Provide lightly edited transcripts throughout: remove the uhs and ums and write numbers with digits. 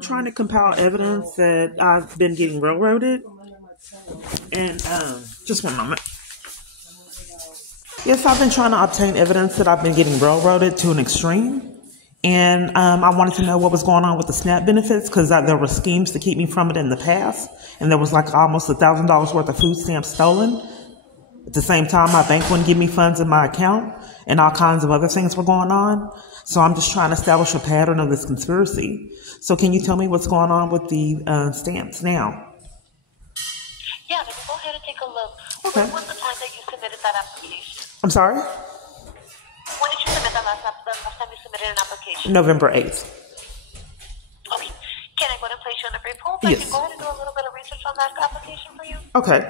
trying to compile evidence that I've been getting railroaded. And just one moment. Yes, I've been trying to obtain evidence that I've been getting railroaded to an extreme. And I wanted to know what was going on with the SNAP benefits because there were schemes to keep me from it in the past. And there was like almost $1,000 worth of food stamps stolen. At the same time, my bank wouldn't give me funds in my account and all kinds of other things were going on. So I'm just trying to establish a pattern of this conspiracy. So can you tell me what's going on with the stamps now? Yeah, let me go ahead and take a look. Okay. When was the time that you submitted that application? I'm sorry? When did you submit the last time you submitted an application? November 8th. Okay. Can I go ahead and place you on a brief hold? Yes. I can go ahead and do a little bit of research on that application for you? Okay.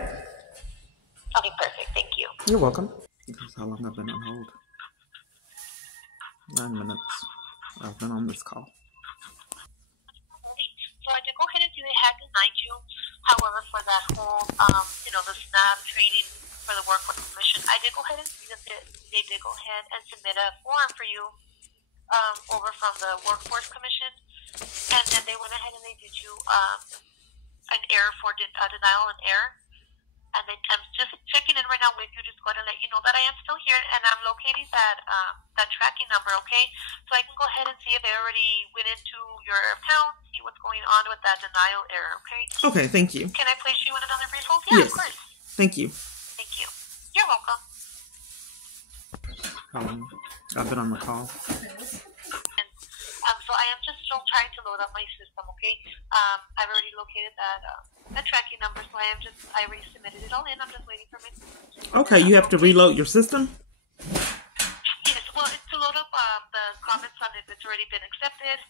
Okay, perfect. Thank you. You're welcome. That's how long I've been on hold. 9 minutes. I've been on this call. So I did go ahead and do they had denied you. However, for that whole, the SNAP training for the Workforce Commission, I did go ahead and see that they did go ahead and submit a form for you over from the Workforce Commission. And then they went ahead and they did you an error for denial and error. And then I'm just checking in right now with you, just going to let you know that I am still here and I'm locating that tracking number, okay? So I can go ahead and see if they already went into your account, see what's going on with that denial error, okay? Okay, thank you. Can I place you in another brief hold? Yeah, yes. Of course. Thank you. Thank you. You're welcome. I've been on the call. So I am just still trying to load up my system, okay? I've already located that tracking number, so I already submitted it all in. I'm just waiting for my system. Okay, you have to reload your system? Yes, well, it's to load up the comments on if it's already been accepted,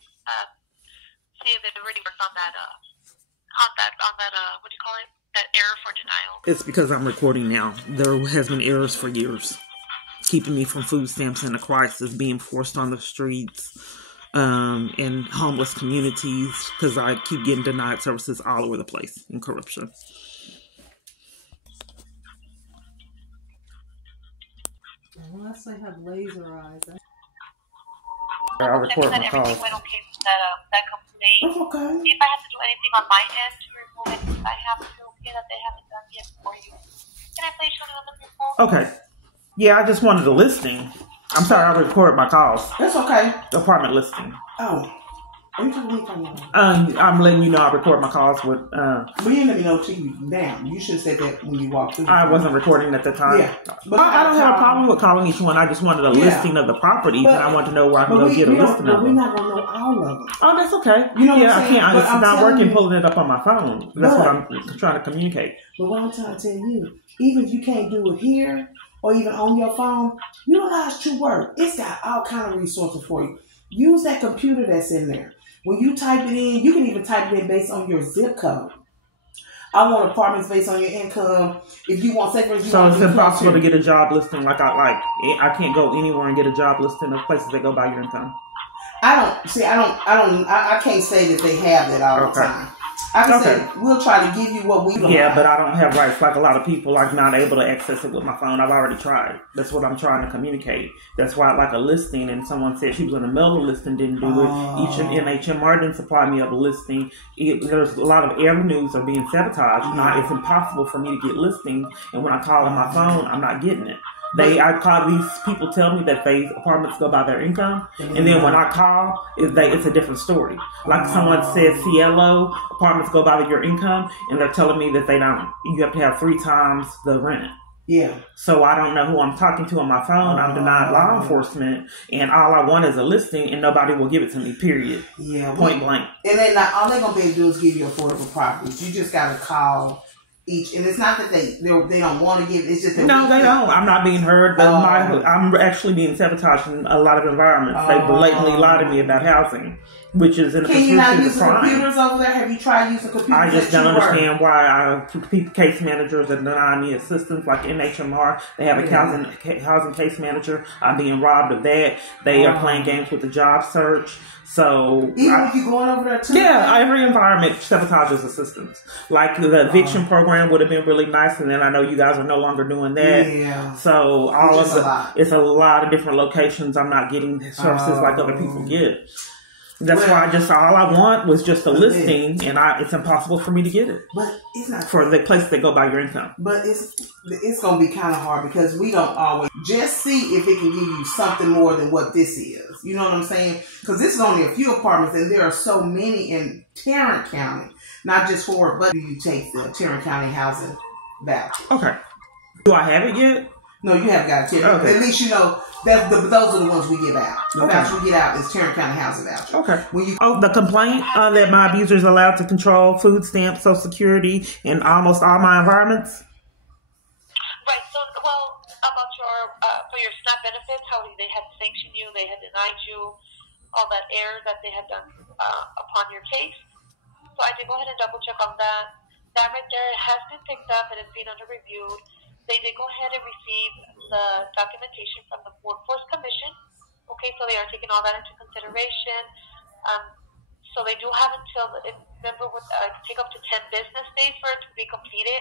see if it already worked on that, what do you call it? That error for denial. It's because I'm recording now. There has been errors for years. Keeping me from food stamps in a crisis, being forced on the streets, in homeless communities because I keep getting denied services all over the place in corruption. Unless they have laser eyes. I record my calls. Everything went okay with that complaint. That's okay. If I have to do anything on my end to remove it, I have to okay that they haven't done yet for you. Can I place you on the phone? Okay. Yeah, I just wanted a listing. I'm sorry, I recorded my calls. That's okay. Apartment listing. Oh. Are you talking about? I'm letting you know I record my calls with... We didn't let me know till you now. You should have said that when you walked through. I wasn't recording at the time. Yeah. But I don't have a problem with calling each one. I just wanted a listing of the properties, and I want to know where I can go get a listing of them. We're not going to know all of them. Oh, that's okay. You know what I'm saying? It's not working pulling it up on my phone. That's what I'm trying to communicate. But what I'm trying to tell you, even if you can't do it here or even on your phone, utilize True Word. It's got all kind of resources for you. Use that computer that's in there. When you type it in, you can even type it in based on your zip code. I want apartments based on your income. If you want, say for instance, so it's impossible to get a job listing I can't go anywhere and get a job listing of places that go by your income. I can't say that they have that all the time. I can say we'll try to give you what we want. Yeah, but I don't have rights like a lot of people. I'm not able to access it with my phone. I've already tried. That's what I'm trying to communicate. That's why I like a listing, and someone said she was going to mail the listing, didn't do it. Each MHMR didn't supply me of a listing. There's a lot of avenues are being sabotaged. It's impossible for me to get listings, and when I call on my phone, I'm not getting it. I call these people tell me that apartments go by their income, and then when I call, it's a different story. Like someone says, Cielo, apartments go by your income, and they're telling me that they don't. You have to have 3 times the rent. Yeah. So I don't know who I'm talking to on my phone. I'm denied law enforcement, and all I want is a listing, and nobody will give it to me, period. Yeah. Point blank. And then all they're going to be able to do is give you affordable properties. You just got to call each, and it's not that they don't want to give. It's just that no, they don't. I'm not being heard. I'm actually being sabotaged in a lot of environments. They blatantly lie to me about housing, which is in a Can you not use the computers over there? Have you tried using computers? I just don't understand why case managers are denying me assistance, like MHMR. They have a housing case manager. I'm being robbed of that. They are playing games with the job search. So even if you're going over there too? Yeah, every environment sabotages assistance. Like the eviction program would have been really nice, and then I know you guys are no longer doing that. Yeah. So it's a lot of different locations. I'm not getting services like other people get. That's why all I want was just a listing, and it's impossible for me to get it. But it's not for the place that go by your income. But it's gonna be kind of hard because we don't always just see if it can give you something more than what this is. You know what I'm saying? Because this is only a few apartments, and there are so many in Tarrant County. Not just for, but you take the Tarrant County housing voucher. Okay. Do I have it yet? No, you haven't got it yet. Okay. At least you know that those are the ones we give out. The voucher we get out is Tarrant County housing voucher. Okay. The complaint that my abuser is allowed to control food stamps, Social Security, in almost all my environments. Right. So, well, about for your SNAP benefits, how they had sanctioned you, they had denied you, all that error that they had done upon your case. So I did go ahead and double check on that. That right there has been picked up and is being under review. They did go ahead and receive the documentation from the Workforce Commission. Okay, so they are taking all that into consideration. So they do have until, remember, take up to 10 business days for it to be completed,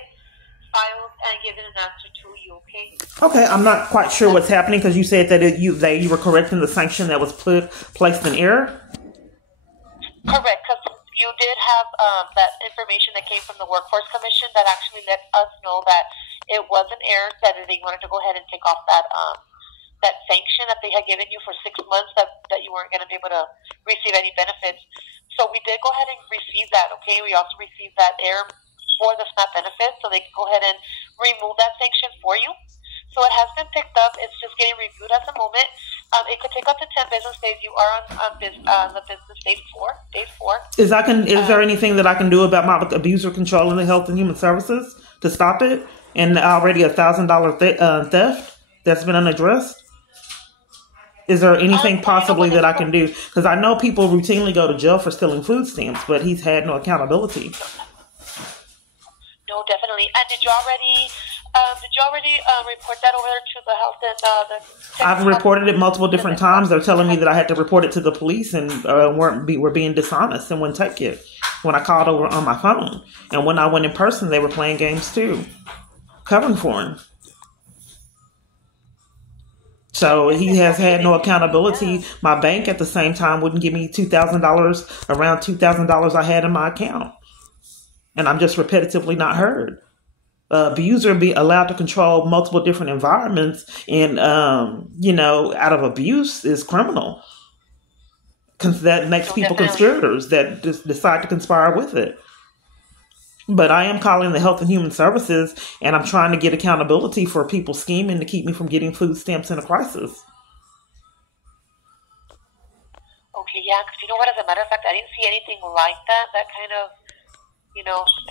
filed, and given an answer to you, okay? Okay, I'm not quite sure what's happening because you said that you were correcting the sanction that was placed in error? Correct, because you did have that information that came from the Workforce Commission that actually let us know that it was an error, that they wanted to go ahead and take off that sanction that they had given you for 6 months that you weren't going to be able to receive any benefits. So we did go ahead and receive that, okay? We also received that error for the SNAP benefits, so they can go ahead and remove that sanction for you. So it has been picked up. It's just getting reviewed at the moment. It could take up to 10 business days. You are on the business day 4. Is there anything that I can do about my abuser controlling the Health and Human Services to stop it? And already $1,000 theft that's been unaddressed? Is there anything possibly that I can do? Because I know people routinely go to jail for stealing food stamps, but he's had no accountability. No, definitely. And did you already report that over to the health and I've reported it multiple different times. They're telling me that I had to report it to the police and were being dishonest and wouldn't take it when I called over on my phone. And when I went in person, they were playing games too, covering for him. So he has had no accountability. My bank at the same time wouldn't give me $2,000, around $2,000 I had in my account. And I'm just repetitively not heard. Abuser be allowed to control multiple different environments and, out of abuse is criminal. That makes people conspirators that just decide to conspire with it. But I am calling the Health and Human Services, and I'm trying to get accountability for people scheming to keep me from getting food stamps in a crisis. Okay, yeah, because you know what, as a matter of fact, I didn't see anything like that kind of,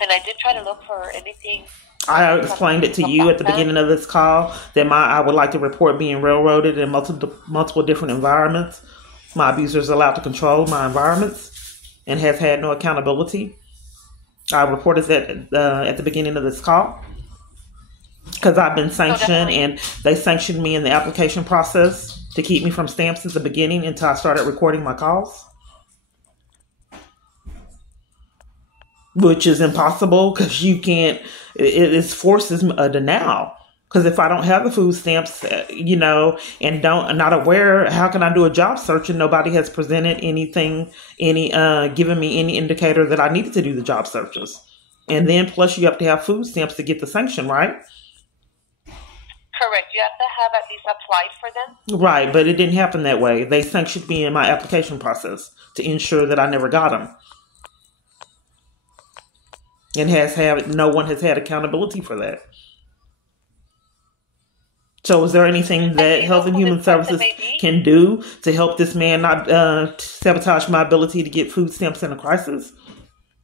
and I did try to look for anything. I explained it to you at the beginning of this call that I would like to report being railroaded in multiple different environments. My abuser is allowed to control my environments and has had no accountability. I reported that at the beginning of this call because I've been sanctioned and they sanctioned me in the application process to keep me from stamps at the beginning until I started recording my calls. Which is impossible because you can't, it forces a denial. Because if I don't have the food stamps, and not aware, how can I do a job search and nobody has presented given me any indicator that I needed to do the job searches. And then plus you have to have food stamps to get the sanction, right? Correct. You have to have at least applied for them. Right, but it didn't happen that way. They sanctioned me in my application process to ensure that I never got them. And no one has had accountability for that. So is there anything that Health and Human Services can do to help this man not sabotage my ability to get food stamps in a crisis?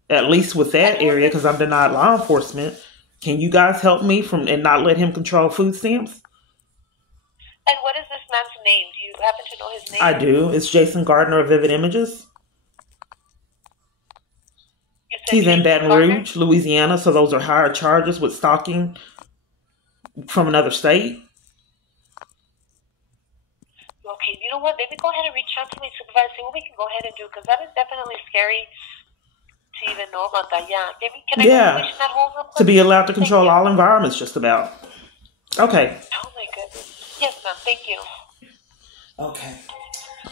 At least with that area, because I'm denied law enforcement. Can you guys help me and not let him control food stamps? And what is this man's name? Do you happen to know his name? I do. It's Jason Gardner of Vivid Images. He's in Baton Rouge, Louisiana, so those are higher charges with stalking from another state. Okay, you know what? Let me go ahead and reach out to my supervisor, see what we can go ahead and do, because that is definitely scary to even know about that. Yeah. Can I go that hold real quick? To be allowed to control all environments, just about. Okay. Oh, my goodness. Yes, ma'am. Thank you. Okay.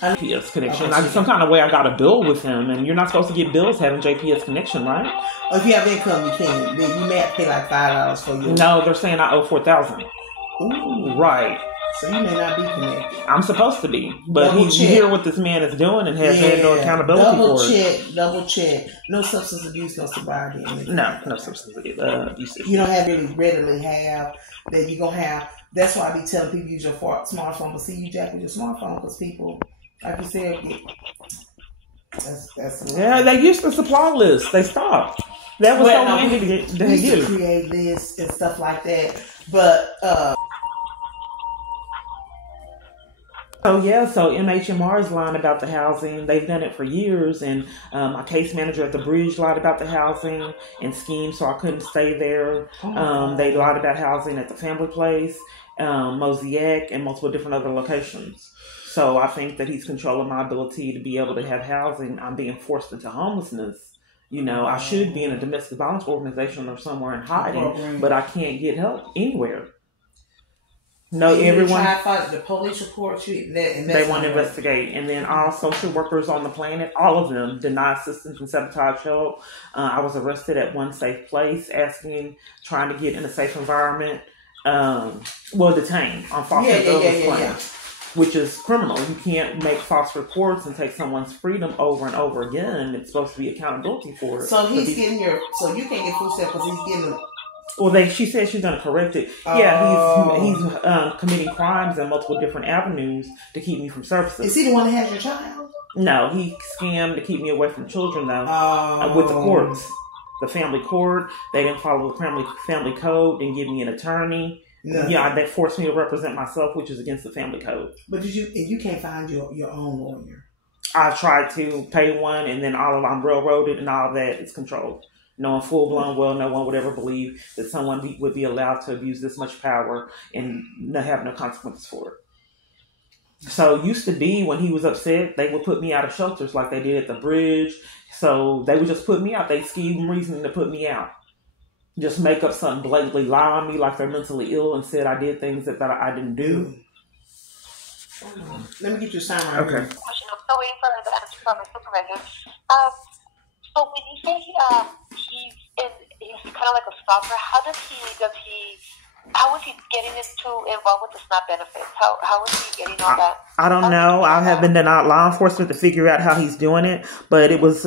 JPS connection. Some kind of way I got a bill with him, and you're not supposed to get bills having JPS connection, right? Or if you have income, you can. Then you may have to pay like $5 for you. No, they're saying I owe $4,000. Ooh. Right. So you may not be connected. I'm supposed to be, but you hear what this man is doing and has had no accountability for it. Double check. No substance abuse, no sobriety. No substance abuse. You don't have really readily have that you're gonna have. That's why I be telling people use your smartphone. But see, you jack with your smartphone because people, like you said, that's they used to supply lists. They stopped. That was so handy to get. We used to create lists and stuff like that, but. So MHMR is lying about the housing. They've done it for years, and my case manager at the bridge lied about the housing and schemed, so I couldn't stay there. They lied about housing at the family place, Mosaic, and multiple different other locations. So I think that he's controlling my ability to be able to have housing. I'm being forced into homelessness. I should be in a domestic violence organization or somewhere in hiding, but I can't get help anywhere. No, everyone. The police report you. They want to investigate, and then all social workers on the planet, all of them, deny assistance and sabotage help. I was arrested at one safe place, trying to get in a safe environment. Detained on false claims, which is criminal. You can't make false reports and take someone's freedom over and over again. It's supposed to be accountability for it. So he's getting so you can't get food stamps because he's getting them. Well, she said she's going to correct it. Yeah, he's committing crimes in multiple different avenues to keep me from services. Is he the one that has your child? No, he scammed to keep me away from children, though, with the courts. The family court, they didn't follow the family code, didn't give me an attorney. No. Yeah, they forced me to represent myself, which is against the family code. But you can't find your own lawyer? I tried to pay one, and then I'm railroaded, and all of that is controlled. Knowing full blown, no one would ever believe that someone would be allowed to abuse this much power and not have no consequences for it. So it used to be when he was upset, they would put me out of shelters like they did at the bridge. So they would just put me out. They scheme reasoning to put me out. Just make up something, blatantly lie on me like they're mentally ill and said I did things that I didn't do. Let me get your sign right. Okay. I'm still waiting for the answer from my supervisor. So when you say he's kind of like a stalker, how is he getting involved with the SNAP benefits? How is he getting all that? I don't know. I have been denied law enforcement to figure out how he's doing it, but it was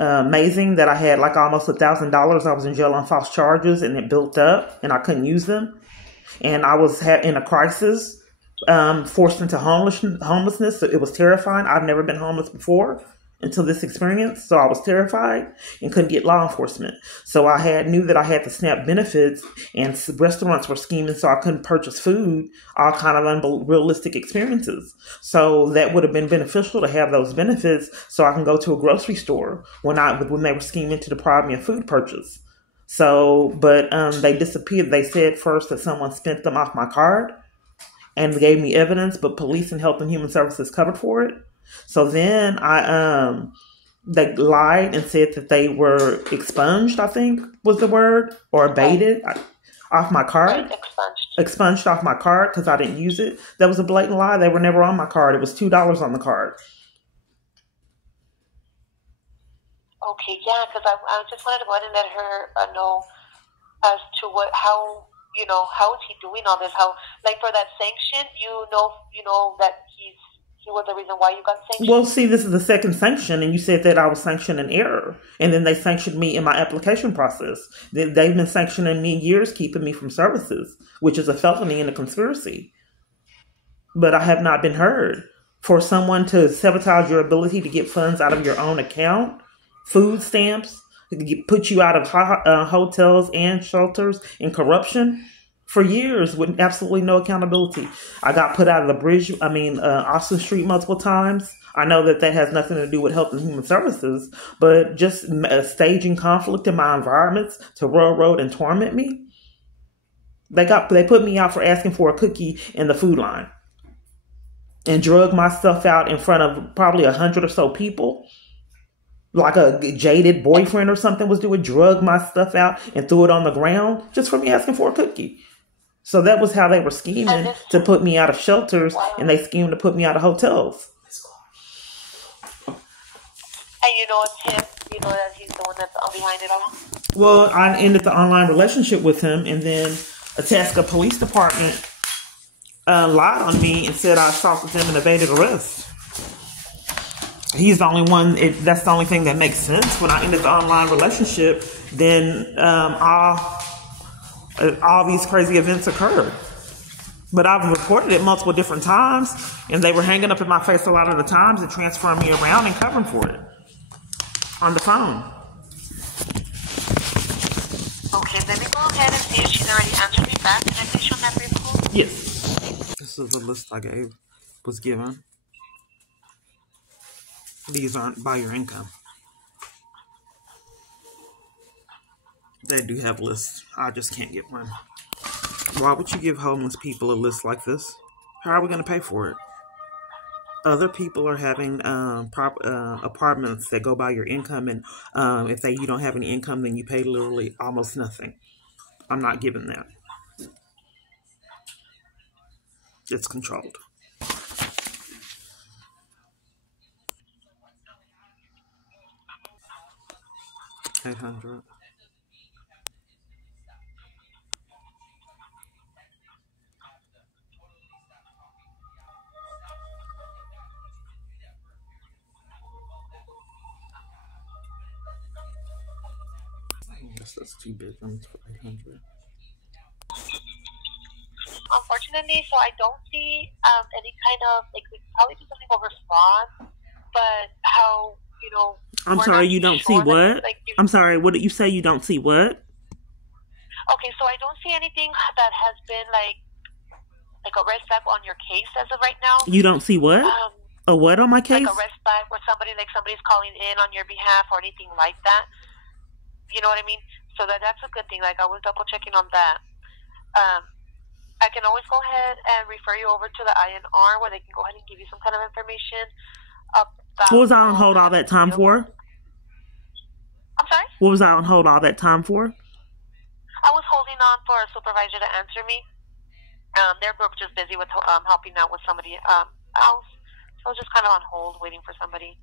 amazing that I had like almost $1,000. I was in jail on false charges, and it built up, and I couldn't use them, and I was in a crisis, forced into homelessness. So it was terrifying. I've never been homeless before until this experience. So I was terrified and couldn't get law enforcement. So I knew that I had the SNAP benefits, and restaurants were scheming so I couldn't purchase food, all kind of unrealistic experiences. So that would have been beneficial to have those benefits so I can go to a grocery store when they were scheming to deprive me of food purchase. So, but they disappeared. They said first that someone spent them off my card and gave me evidence, but police and Health and Human Services covered for it. So then they lied and said that they were expunged, I think was the word, or abated off my card. Expunged off my card because I didn't use it. That was a blatant lie. They were never on my card. It was $2 on the card. Okay, yeah, because I just wanted to go ahead and let her know as to how is he doing all this? How, like, for that sanction, you know that he was the reason why you got sanctioned? Well, see, this is the second sanction, and you said that I was sanctioned in error. And then they sanctioned me in my application process. They've been sanctioning me years, keeping me from services, which is a felony and a conspiracy. But I have not been heard. For someone to sabotage your ability to get funds out of your own account, food stamps, put you out of hotels and shelters, and corruption, for years with absolutely no accountability. I got put out of the bridge, Austin Street multiple times. I know that has nothing to do with Health and Human Services, but just staging conflict in my environments to railroad and torment me. They put me out for asking for a cookie in the food line and drug my stuff out in front of probably 100 or so people. Like a jaded boyfriend or something was doing, drug my stuff out and threw it on the ground just for me asking for a cookie. So that was how they were scheming to put me out of shelters, and they schemed to put me out of hotels. And you know it's him? You know that he's the one that's behind it all? Well, I ended the online relationship with him, and then a Tasca police department lied on me and said I assaulted him and evaded arrest. He's the only one, that's the only thing that makes sense. When I ended the online relationship, then all these crazy events occurred. But I've reported it multiple different times, and they were hanging up in my face a lot of the times and transferring me around and covering for it on the phone. Okay, let me go ahead and see if she's already answered me back. Can I please show that brief call? Yes. This is the list I was given. These aren't by your income. They do have lists. I just can't get one. Why would you give homeless people a list like this? How are we going to pay for it? Other people are having apartments that go by your income, and if you don't have any income, then you pay literally almost nothing. I'm not giving that. It's controlled. $800. That's 2 bedrooms for $800. Unfortunately, so I don't see any kind of, like, we probably do something over fraud, but how, you know... I'm sorry, you don't see what? I'm sorry, what did you say? You don't see what? Okay, so I don't see anything that has been, like a red flag on your case as of right now. You don't see what? A what on my case? Like a red flag where somebody's calling in on your behalf or anything like that. You know what I mean? So that's a good thing. Like, I was double checking on that. I can always go ahead and refer you over to the INR where they can go ahead and give you some kind of information about... What was I on hold all that time for? I'm sorry? What was I on hold all that time for? I was holding on for a supervisor to answer me. Their group just busy with helping out with somebody else. So I was just kind of on hold waiting for somebody.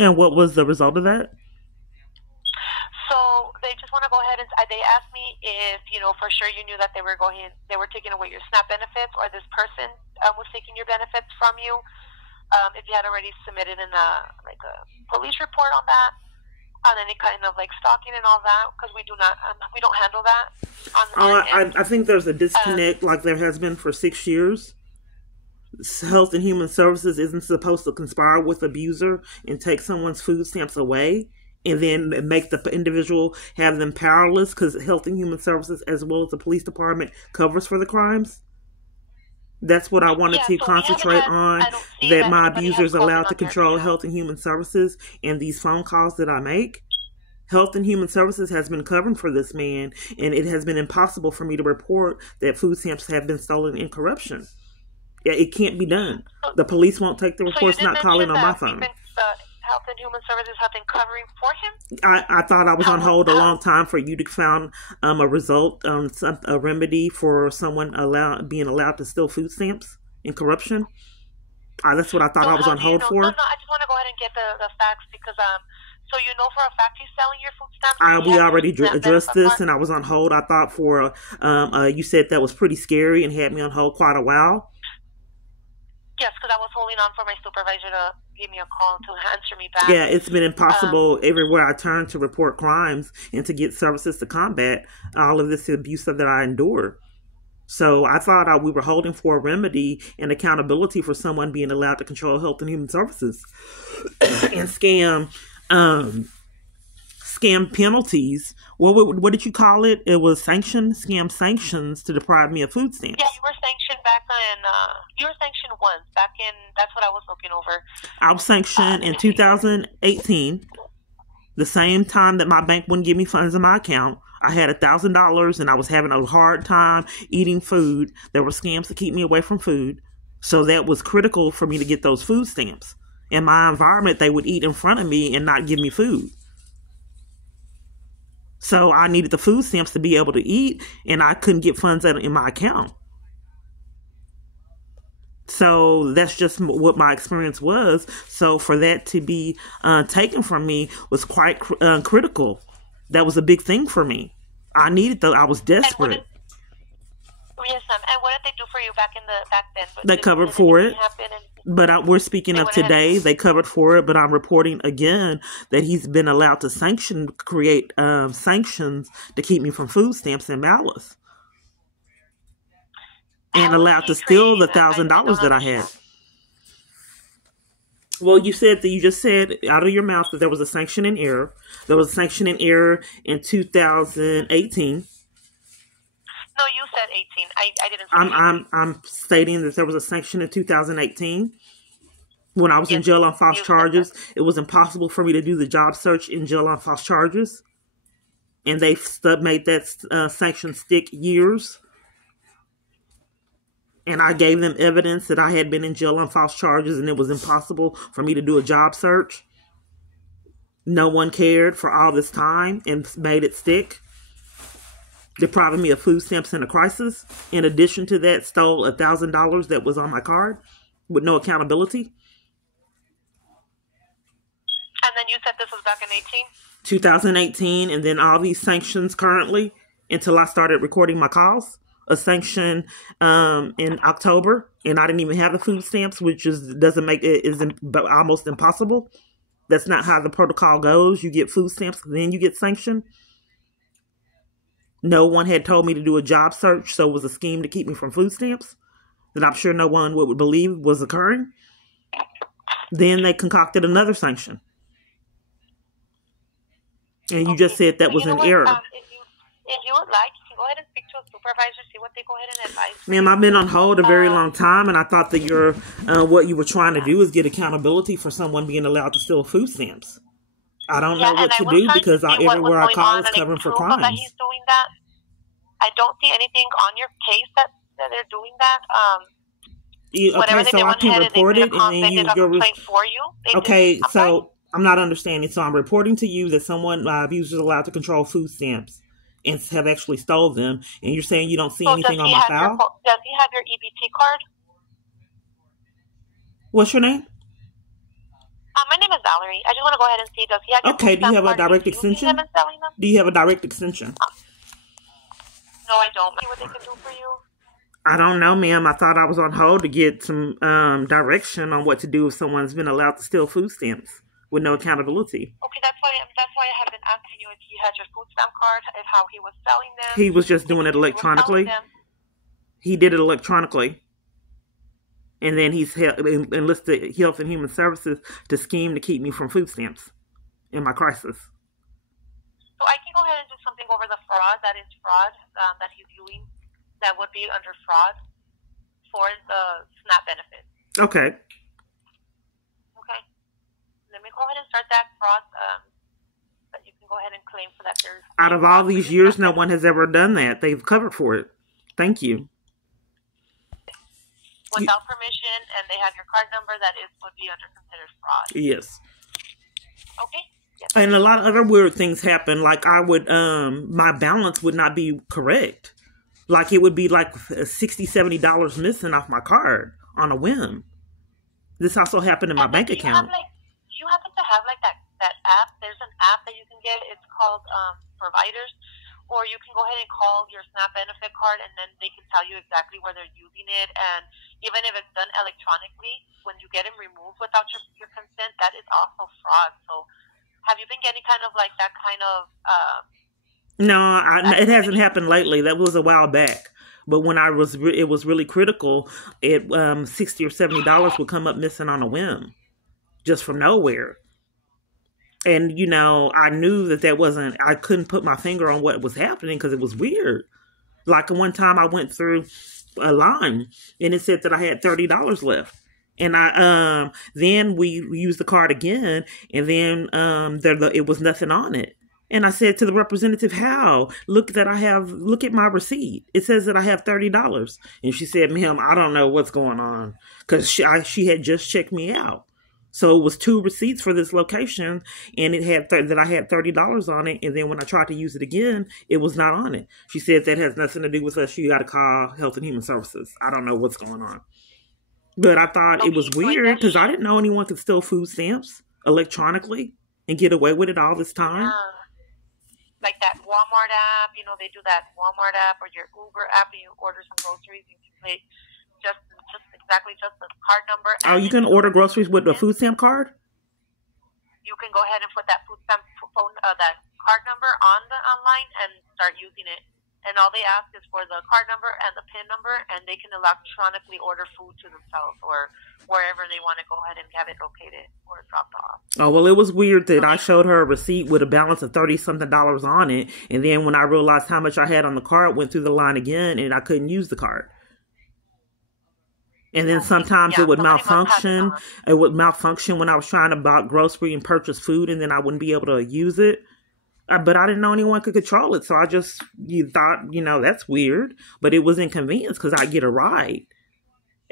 And what was the result of that? So they just want to go ahead and they asked me if, you know, for sure you knew that they were taking away your SNAP benefits, or this person was taking your benefits from you. If you had already submitted a police report on that, on any kind of like stalking and all that, because we don't handle that. I think there's a disconnect, like there has been for 6 years. Health and Human Services isn't supposed to conspire with abuser and take someone's food stamps away and then make the individual have them powerless, because Health and Human Services, as well as the police department, covers for the crimes. That's what I wanted to concentrate on, that my abuser is allowed to control Health and Human Services and these phone calls that I make. Health and Human Services has been covering for this man, and it has been impossible for me to report that food stamps have been stolen in corruption. Yeah, it can't be done. The police won't take the reports, not calling on my phone. Health and Human Services have been covering for him? I thought I was on hold a long time for you to found a result, a remedy for someone being allowed to steal food stamps in corruption. That's what I thought I was on hold for. No, I just want to go ahead and get the facts, because so you know for a fact he's selling your food stamps? We already addressed this, and I was on hold. I thought you said that was pretty scary and had me on hold quite a while. Yes, because I was holding on for my supervisor to give me a call to answer me back. Yeah, it's been impossible everywhere I turn to report crimes and to get services to combat all of this abuse that I endure. So I thought we were holding for a remedy and accountability for someone being allowed to control Health and Human Services and scam penalties. What did you call it? It was scam sanctions to deprive me of food stamps. Yeah, you were sanctioned back in, you were sanctioned once, that's what I was looking over. I was sanctioned in 2018, the same time that my bank wouldn't give me funds in my account. I had $1,000 and I was having a hard time eating food. There were scams to keep me away from food. So that was critical for me to get those food stamps. In my environment, they would eat in front of me and not give me food. So I needed the food stamps to be able to eat, and I couldn't get funds in my account. So that's just what my experience was. So for that to be taken from me was quite critical. That was a big thing for me. I needed I was desperate. Yes, ma'am. And what did they do for you back then? They covered for it. But we're speaking of today. They covered for it. But I'm reporting again that he's been allowed to create sanctions to keep me from food stamps and malice. And allowed to steal the $1,000 that I had. Well, you just said out of your mouth that there was a sanction in error. There was a sanction in error in 2018. No, you said 18. I didn't say 18. I'm stating that there was a sanction in 2018 when I was in jail on false charges. It was impossible for me to do the job search in jail on false charges, and they made that sanction stick years. And I gave them evidence that I had been in jail on false charges, and it was impossible for me to do a job search. No one cared for all this time and made it stick. Depriving me of food stamps in a crisis. In addition to that, stole $1,000 that was on my card with no accountability. And then you said this was back in 18? 2018, and then all these sanctions currently until I started recording my calls. A sanction in October, and I didn't even have the food stamps, which doesn't make it is almost impossible. That's not how the protocol goes. You get food stamps, then you get sanctioned. No one had told me to do a job search, so it was a scheme to keep me from food stamps that I'm sure no one would believe was occurring. Then they concocted another sanction. And you just said that was an error. If you would like, you can go ahead and speak to a supervisor, see what they go ahead and advise. Ma'am, I've been on hold a very long time, and I thought that what you were trying to do is get accountability for someone being allowed to steal food stamps. I don't know what to do because everywhere I call is covering for crimes. That he's doing that. I don't see anything on your case that they're doing that. Okay, so I can report it, and then okay, so I'm not understanding. So I'm reporting to you that someone, my abuser, is allowed to control food stamps and have actually stole them, and you're saying you don't see anything on my file? Does he have your EBT card? What's your name? My name is Valerie. I just want to go ahead and see, does he have your Okay, do you have a direct extension? Do you have a direct extension? No, I don't. See what they can do for you? I don't know, ma'am. I thought I was on hold to get some direction on what to do if someone's been allowed to steal food stamps with no accountability. Okay, that's why I have been asking you if he had your food stamp card, if how he was selling them. He was just doing it electronically. He did it electronically. And then he's enlisted Health and Human Services to scheme to keep me from food stamps in my crisis. So I can go ahead and do something over the fraud, that he's doing, that would be under fraud for the SNAP benefit. Okay. Let me go ahead and start that fraud, but you can go ahead and claim for that. Out of all these years, no one has ever done that. They've covered for it. Thank you. Without permission, and they have your card number, would be under considered fraud. Yes. Okay. Yes. And a lot of other weird things happen. Like my balance would not be correct. Like it would be like $60, $70 missing off my card on a whim. This also happened in my bank account. Do you happen to have like that app? There's an app that you can get. It's called Providers, or you can go ahead and call your SNAP benefit card, and then they can tell you exactly where they're using it. And even if it's done electronically, when you get them removed without your consent, that is also fraud. So, have you been getting kind of like that kind of? No, it hasn't happened lately. That was a while back. But when it was really critical, $60 or $70 would come up missing on a whim. Just from nowhere. And, I knew that wasn't, I couldn't put my finger on what was happening because it was weird. Like one time I went through a line and it said that I had $30 left. And then we used the card again, and then it was nothing on it. And I said to the representative, how? Look at my receipt. It says that I have $30. And she said, ma'am, I don't know what's going on. Because she had just checked me out. So it was 2 receipts for this location, and it had that I had $30 on it. And then when I tried to use it again, it was not on it. She said that has nothing to do with us. You got to call Health and Human Services. I don't know what's going on. But I thought it was weird because I didn't know anyone could steal food stamps electronically and get away with it all this time. Like that Walmart app, they do that Walmart app or your Uber app, and you order some groceries, you can pay just the card number. Oh, you can order groceries with a food stamp card? You can go ahead and put that food stamp phone, that card number on the online and start using it. And all they ask is for the card number and the PIN number, and they can electronically order food to themselves or wherever they want to go ahead and have it located or dropped off. Oh, well, it was weird that I showed her a receipt with a balance of $30-something on it, and then when I realized how much I had on the card, went through the line again, and I couldn't use the card. And then sometimes it would malfunction. It would malfunction when I was trying to buy grocery and purchase food, and then I wouldn't be able to use it. But I didn't know anyone could control it. So I just thought, that's weird. But it was inconvenience because I get a ride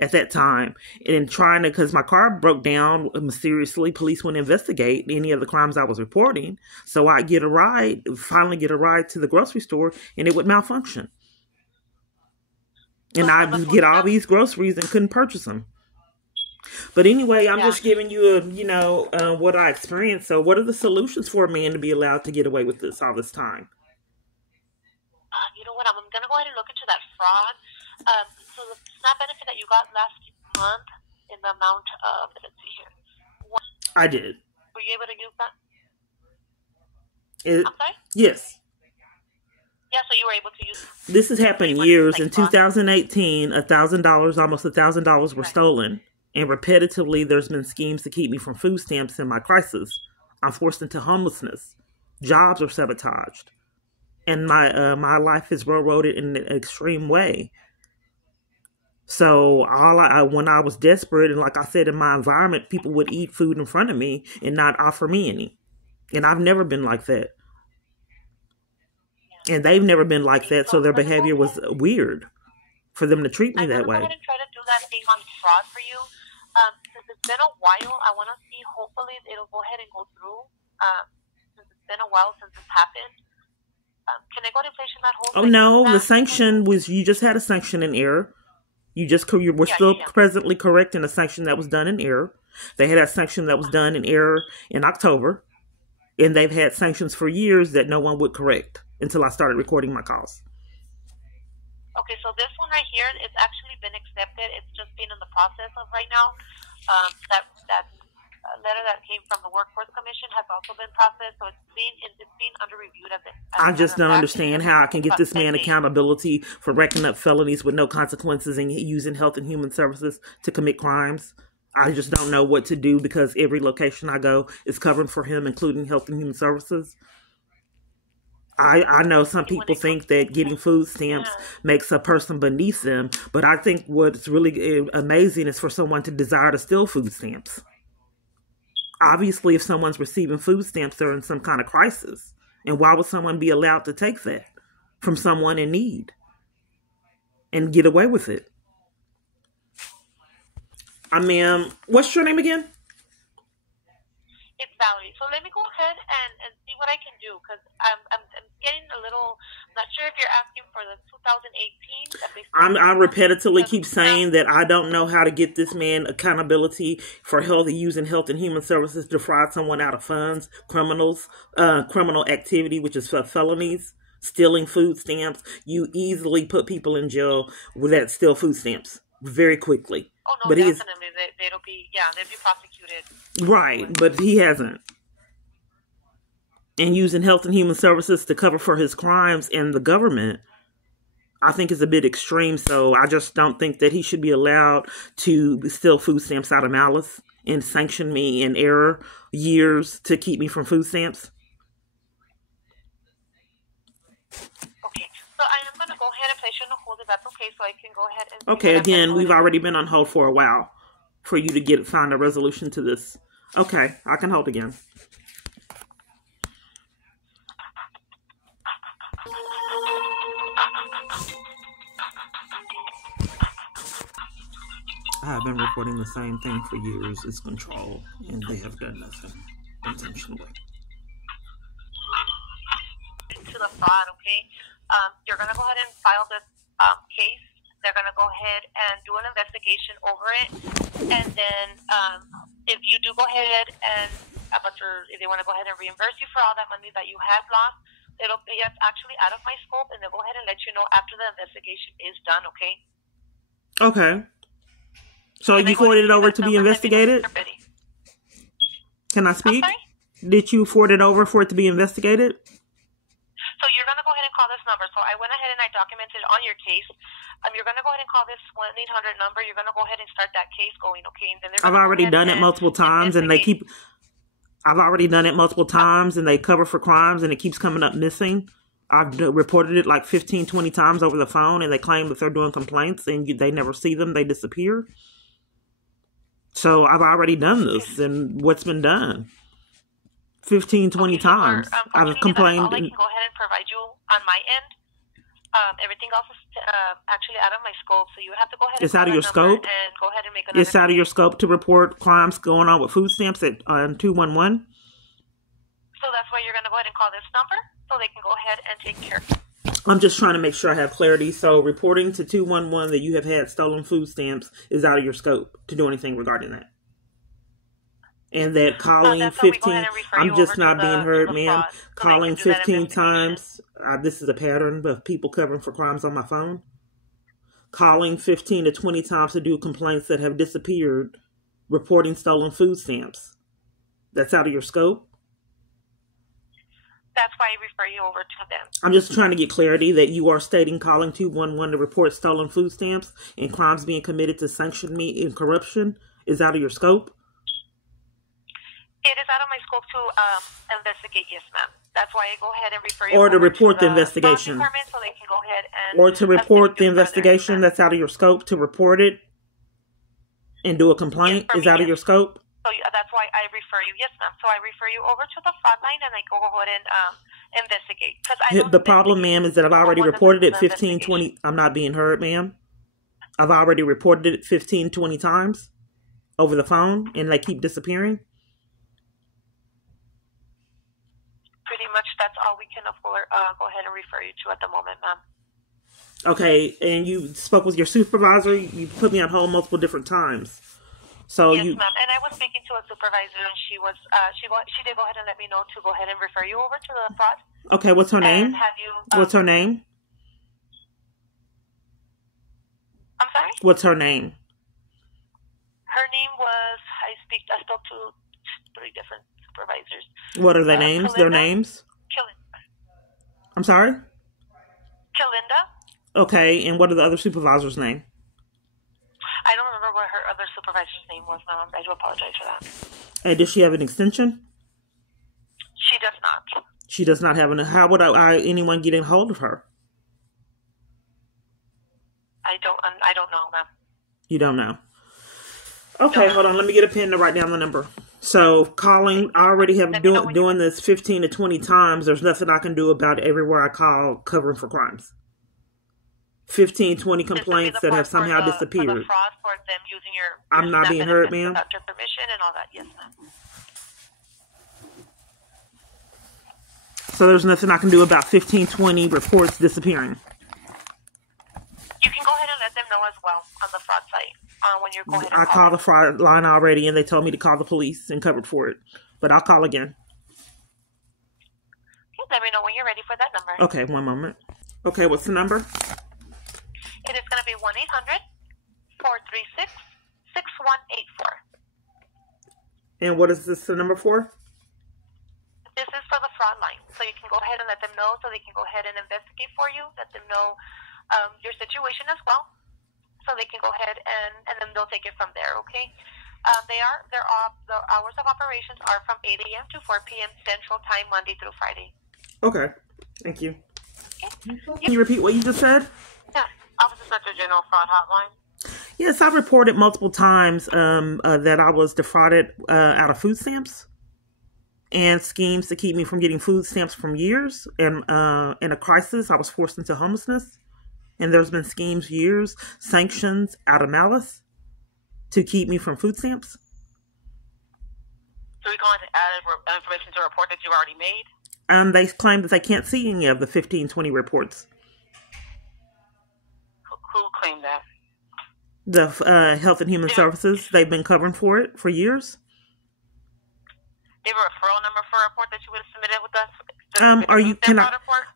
at that time. And because my car broke down mysteriously, police wouldn't investigate any of the crimes I was reporting. So I finally get a ride to the grocery store, and it would malfunction. And I'd get all these groceries and couldn't purchase them. But anyway, I'm just giving you what I experienced. So what are the solutions for a man to be allowed to get away with this all this time? You know what? I'm going to go ahead and look into that fraud. So the SNAP benefit that you got last month in the amount of, let's see here. I did. Were you able to use that? I'm sorry? Yes. Yeah, so you were able to use. This has happened years. In 2018, $1,000, almost $1,000 were stolen. And repetitively, there's been schemes to keep me from food stamps in my crisis. I'm forced into homelessness. Jobs are sabotaged. And my life is railroaded in an extreme way. So when I was desperate, and like I said, in my environment, people would eat food in front of me and not offer me any. And I've never been like that. And they've never been like that, so their behavior was weird for them to treat me that way. I'm going to go ahead and try to do that thing on fraud for you. Since it's been a while, I want to see, hopefully it'll go ahead and go through. Since it's been a while since it's happened. Can I go ahead and place you in that hold? Oh, no, the sanction was, you just had a sanction in error. You were still presently correcting a sanction that was done in error. They had a sanction that was done in error in October. And they've had sanctions for years that no one would correct until I started recording my calls. Okay, so this one right here, it's actually been accepted. It's just been in the process of right now. That letter that came from the Workforce Commission has also been processed, so it's being under reviewed as I just don't understand how I can get this man accountability for racking up felonies with no consequences and using Health and Human Services to commit crimes. I just don't know what to do because every location I go is covered for him, including Health and Human Services. I know some people think that getting food stamps makes a person beneath them, but I think what's really amazing is for someone to desire to steal food stamps. Obviously, if someone's receiving food stamps, they're in some kind of crisis. And why would someone be allowed to take that from someone in need and get away with it? What's your name again? It's Valerie. So let me go ahead and see what I can do because I'm getting a little, I'm not sure if you're asking for the 2018. I repetitively keep saying that I don't know how to get this man accountability for using Health and Human Services to defraud someone out of funds, criminal activity, which is for felonies, stealing food stamps. You easily put people in jail that steal food stamps very quickly. Oh, no, but definitely. They'll be prosecuted. Right, but he hasn't. And using Health and Human Services to cover for his crimes and the government, I think is a bit extreme. So I just don't think that he should be allowed to steal food stamps out of malice and sanction me in error years to keep me from food stamps. Okay, so I am going to go ahead and place you on hold if that's okay, so I can go ahead and... Okay, again, we've already been on hold for a while for you to find a resolution to this. Okay, I can hold again. I have been reporting the same thing for years. It's control, and they have done nothing intentionally. To the fraud, okay? You're going to go ahead and file this case. They're going to go ahead and do an investigation over it. And then if you do go ahead and, if they want to go ahead and reimburse you for all that money that you have lost, it'll be actually out of my scope, and they'll go ahead and let you know after the investigation is done, okay? Okay. So you forwarded it over to be investigated? Can I speak? Did you forward it over for it to be investigated? So you're going to go ahead and call this number. So I went ahead and I documented on your case. You're going to go ahead and call this 1-800 number. You're going to go ahead and start that case going, okay? And then I've already done it multiple times, and they keep... I've already done it multiple times, and they cover for crimes, and it keeps coming up missing. I've reported it like 15, 20 times over the phone, and they claim that they're doing complaints, and they never see them. They disappear. So I've already done this, and what's been done? 15, 20 times. I've complained. All I can go ahead and provide you on my end. Everything else is actually out of my scope, so you have to go ahead. It's out of your scope. And go ahead and make another. It's out of your scope to report crimes going on with food stamps at 211. So that's why you're going to go ahead and call this number, so they can go ahead and take care of it. I'm just trying to make sure I have clarity. So reporting to 211 that you have had stolen food stamps is out of your scope to do anything regarding that. And that calling 15, I'm just not being heard, ma'am. Calling 15 times, this is a pattern of people covering for crimes on my phone. Calling 15 to 20 times to do complaints that have disappeared, reporting stolen food stamps. That's out of your scope? That's why I refer you over to them. I'm just trying to get clarity that you are stating calling 211 to report stolen food stamps and crimes being committed to sanction me in corruption is out of your scope? It is out of my scope to investigate, yes, ma'am. That's why I go ahead and refer you or to over report to the investigation. So they can go ahead and or to report the investigation that's out of your scope to report it and do a complaint is out of your scope? So that's why I refer you. Yes, ma'am. So I refer you over to the front line and I go ahead and investigate. The problem, ma'am, is that I've already reported it 15, 20. I'm not being heard, ma'am. I've already reported it 15, 20 times over the phone, and they keep disappearing. Pretty much that's all we can afford. Go ahead and refer you to at the moment, ma'am. Okay, and you spoke with your supervisor. You put me on hold multiple different times. So yes, ma'am. And I was speaking to a supervisor, and she did go ahead and let me know to go ahead and refer you over to the fraud. Okay, what's her name? What's her name? I'm sorry? What's her name? Her name was, I spoke to 3 different supervisors. What are their names? Kalinda, their names? I'm sorry? Kalinda. Okay, and what are the other supervisors' name? I don't remember what her other supervisor's name was, ma'am. I do apologize for that. And does she have an extension? She does not. She does not have an. How would anyone get in hold of her? I don't know, ma'am. You don't know. Okay, hold on. Let me get a pen to write down the number. So calling, I already have doing this 15 to 20 times. There's nothing I can do about it everywhere I call covering for crimes. 15, 20 complaints that have somehow disappeared. For the fraud for them using your I'm not being heard, ma'am. Without your permission and all that. Yes, ma'am. So there's nothing I can do about 15, 20 reports disappearing. You can go ahead and let them know as well on the fraud site. When you go ahead and I called the fraud line already, and they told me to call the police and covered for it. But I'll call again. Okay, let me know when you're ready for that number. Okay, one moment. Okay, what's the number? It is going to be 1-800-436-6184. And what is this the number for? This is for the fraud line. So you can go ahead and let them know so they can go ahead and investigate for you. Let them know your situation as well. So they can go ahead and then they'll take it from there, okay? The hours of operations are from 8 a.m. to 4 p.m. Central Time, Monday through Friday. Okay. Thank you. Okay. Can you repeat what you just said? Yeah. Office Inspector General Fraud Hotline. Yes, I've reported multiple times that I was defrauded out of food stamps and schemes to keep me from getting food stamps from years. And in a crisis, I was forced into homelessness. And there's been schemes, years, sanctions out of malice. to keep me from food stamps. So we're going to add information to a report that you already made? They claim that they can't see any of the 1520 reports. Who claimed that? The Health and Human Services, they've been covering for it for years. Do you have a referral number for a report that you would have submitted with us?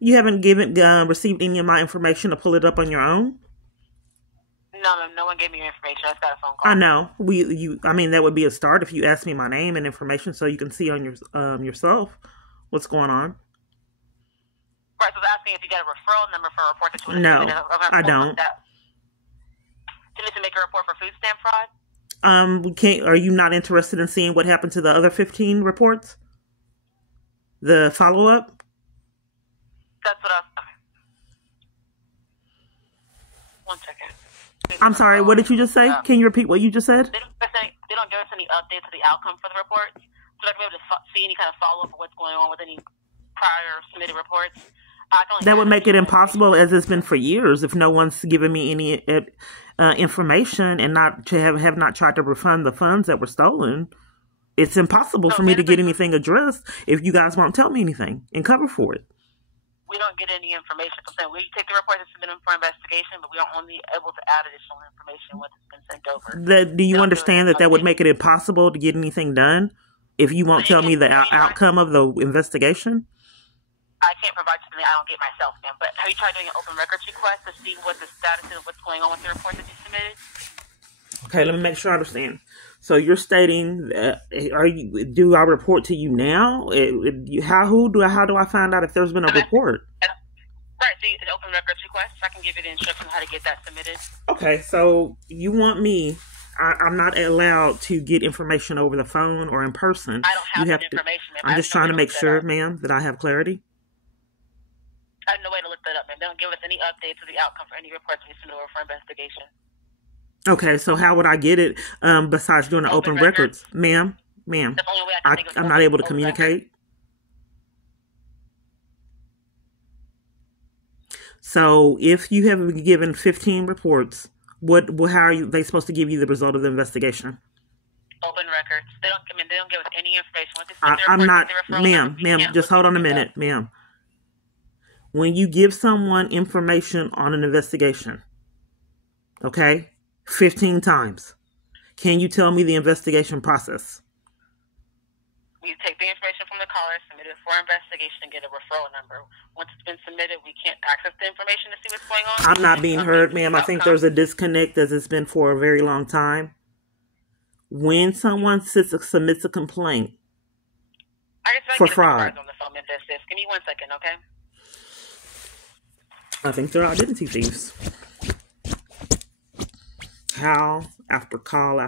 You haven't received any of my information to pull it up on your own? No one gave me your information. I just got a phone call. I know. That would be a start if you ask me my name and information so you can see on your yourself what's going on. Right, so I was asking if you got a referral number for a report that you would No, have submitted. I don't. Do you need to make a report for food stamp fraud? Are you not interested in seeing what happened to the other 15 reports? The follow-up? That's what I was... One second. I'm sorry, what did you just say? Can you repeat what you just said? They don't give us any updates to the outcome for the reports. So they're able to see any kind of follow-up of what's going on with any prior submitted reports. That would make it impossible, as it's been for years, if no one's given me any information and have not tried to refund the funds that were stolen. It's impossible for me to get anything addressed if you guys won't tell me anything and cover for it. We don't get any information. So we take the report and submit them for investigation, but we are only able to add additional information once it's been sent over. Do you understand that would make it impossible to get anything done if you won't tell me the outcome of the investigation? I can't provide you something I don't get myself, ma'am. But have you tried doing an open records request to see what the status is, what's going on with the report that you submitted? Okay, let me make sure I understand. So you're stating, do I report to you now? How do I find out if there's been a report? Right, see, an open records request. I can give you the instructions on how to get that submitted. Okay, so you want me... I'm not allowed to get information over the phone or in person. I don't have that information, ma'am. I'm just trying to make sure, ma'am, that I have clarity. I have no way to look that up, ma'am. They don't give us any updates to the outcome for any reports we send over for investigation. Okay, so how would I get it besides doing the open records? Ma'am, That's the only way I can think of I'm not able to communicate. So if you have been given 15 reports, how are they supposed to give you the result of the investigation? Open records. They don't give us any information. I'm not, ma'am, just hold on a minute, ma'am. When you give someone information on an investigation, okay, 15 times, can you tell me the investigation process? We take the information from the caller, submit it for investigation, and get a referral number. Once it's been submitted, we can't access the information to see what's going on. I'm not being heard, ma'am. I think there's a disconnect, as it's been for a very long time. When someone submits a complaint for fraud. On the phone, give me 1 second, okay? I think they're identity thieves. How, after call,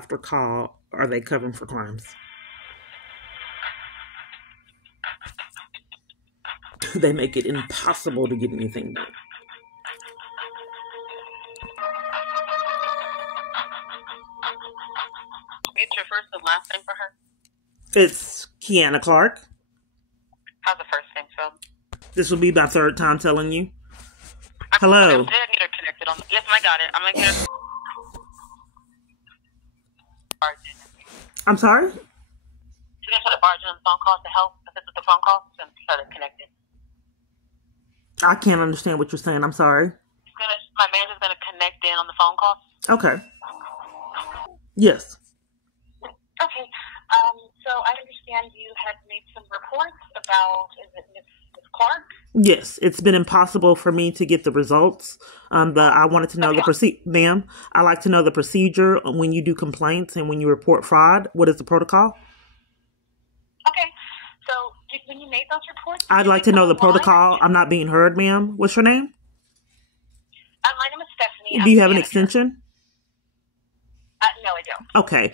are they covering for crimes? They make it impossible to get anything done. Get your first and last name for her. It's Kiana Clark. How's the first name spelled? This will be my third time telling you. Hello. I did get her connected on. Yes, I got it. I'm gonna get her. I'm sorry? You can put a barge on the phone call to help assist with the phone call and try to connect it. I can't understand what you're saying. I'm sorry. My manager's gonna connect in on the phone call. Okay. Yes. Okay. So I understand you had made some reports about, is it Ms. Clark? Yes, it's been impossible for me to get the results. But I wanted to know the procedure. Ma'am, I like to know the procedure when you do complaints and when you report fraud. What is the protocol? Okay. So when you made those reports, I'd like to know the protocol. I'm not being heard, ma'am. What's your name? My name is Stephanie. Do you have an extension? No, I don't. Okay.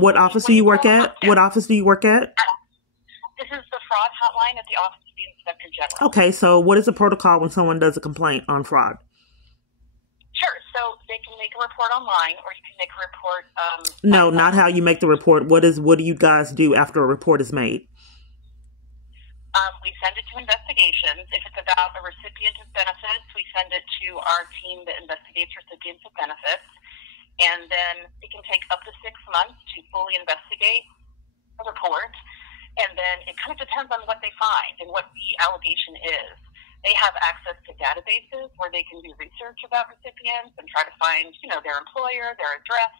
What office do you work at? What office do you work at? This is the fraud hotline at the Office of the Inspector General. Okay, so what is the protocol when someone does a complaint on fraud? Sure. So they can make a report online, or you can make a report. No, not how you make the report. What do you guys do after a report is made? We send it to investigations. If it's about a recipient of benefits, we send it to our team that investigates recipients of benefits. and then it can take up to 6 months to fully investigate a report, and then it kind of depends on what they find and what the allegation is. They have access to databases where they can do research about recipients and try to find, their employer, their address,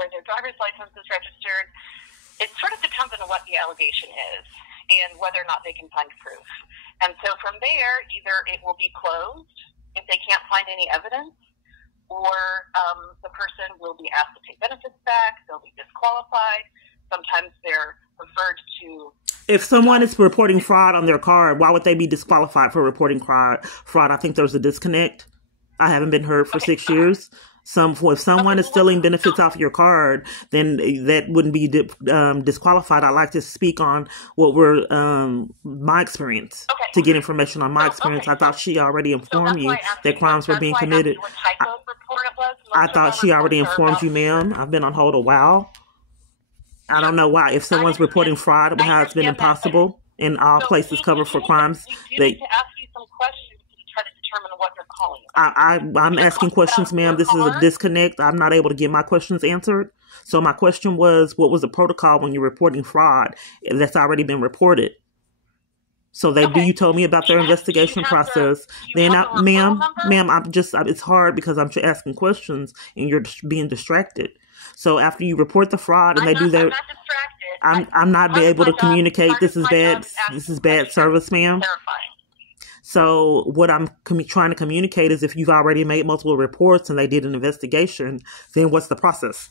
where their driver's license is registered. It sort of depends on what the allegation is and whether or not they can find proof. And so from there, either it will be closed if they can't find any evidence, or the person will be asked to take benefits back, they'll be disqualified. Sometimes they're referred to... If someone is reporting fraud on their card, why would they be disqualified for reporting fraud? I think there's a disconnect. I haven't been heard for 6 years. If someone is stealing benefits off your card, then that wouldn't be disqualified. I'd like to speak on what my experience, to get information on my experience. I thought she already informed you that crimes were being committed. I thought she already informed you, ma'am. I've been on hold a while. I don't know why. If someone's reporting fraud, how it's been impossible in all places covered for crimes. We need to ask you some questions to try to determine what they're calling about. I'm asking questions, ma'am. This is a disconnect. I'm not able to get my questions answered. So my question was, what was the protocol when you're reporting fraud that's already been reported? So you told me about their investigation process. Then, ma'am, it's hard because I'm asking questions and you're being distracted. So after you report the fraud and they do that, I'm not able to communicate. This is bad. This is bad service, ma'am. So what I'm trying to communicate is if you've already made multiple reports and they did an investigation, then what's the process?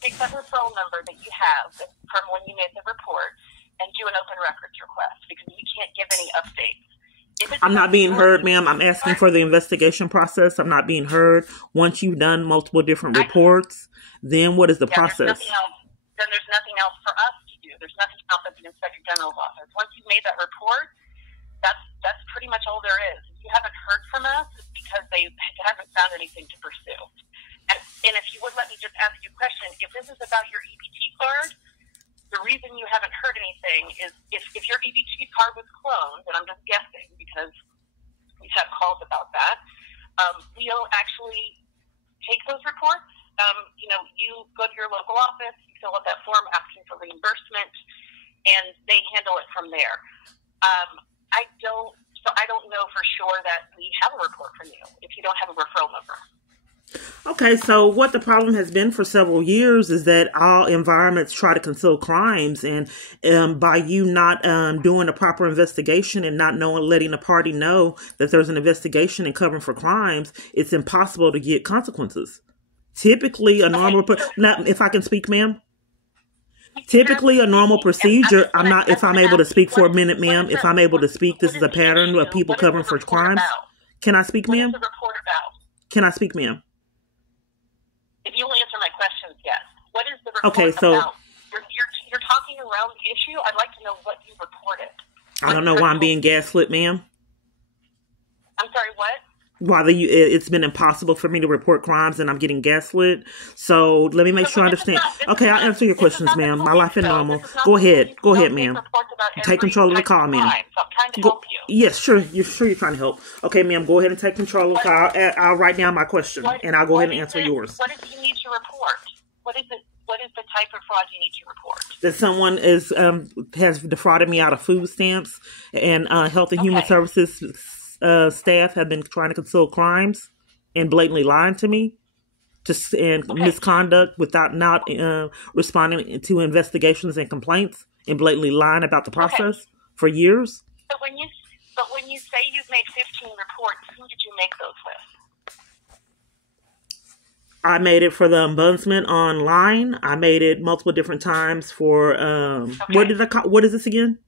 Take the referral number that you have from when you made the report and do an open records request, because we can't give any updates. I'm not being heard, ma'am. I'm asking for the investigation process. I'm not being heard. Once you've done multiple different reports, then what is the process? Then there's nothing else for us to do. There's nothing else at the Inspector General's office. Once you've made that report, that's pretty much all there is. If you haven't heard from us, it's because they haven't found anything to pursue. And if you would let me just ask you a question, if this is about your EBT card, the reason you haven't heard anything is if your EBT card was cloned, and I'm just guessing because we've had calls about that, we'll actually take those reports. You go to your local office, you fill out that form asking for reimbursement, and they handle it from there. I don't know for sure that we have a report from you if you don't have a referral number. Okay, so what the problem has been for several years is that all environments try to conceal crimes, and by you not doing a proper investigation and not letting the party know that there's an investigation and covering for crimes, it's impossible to get consequences. Typically, a normal if I can speak, ma'am. Typically, a normal procedure. If I'm able to speak for a minute, ma'am. If I'm able to speak, this is a pattern of people covering for crimes. Can I speak, ma'am? What is the report about? Can I speak, ma'am? If you will answer my questions, yes. What is the report about? You're talking around the issue. I'd like to know what you reported. I don't know why I'm being gaslit, ma'am. I'm sorry, what? It's been impossible for me to report crimes and I'm getting gaslit. So let me make sure I understand. Okay, I'll answer your questions, ma'am. My life is normal. Go ahead. Go ahead, ma'am. Take control of the call, ma'am. So I'm trying to help you. Yes, sure. You're trying to help. Okay, ma'am, go ahead and take control of the call. I'll write down my question and I'll go ahead and answer yours. What do you need to report? What is the type of fraud you need to report? That someone has defrauded me out of food stamps, and Health and Human Services staff have been trying to conceal crimes and blatantly lying to me and misconduct without not responding to investigations and complaints, and blatantly lying about the process for years. But when you say you've made 15 reports, who did you make those with? I made it for the ombudsman online. I made it multiple different times for what is this again?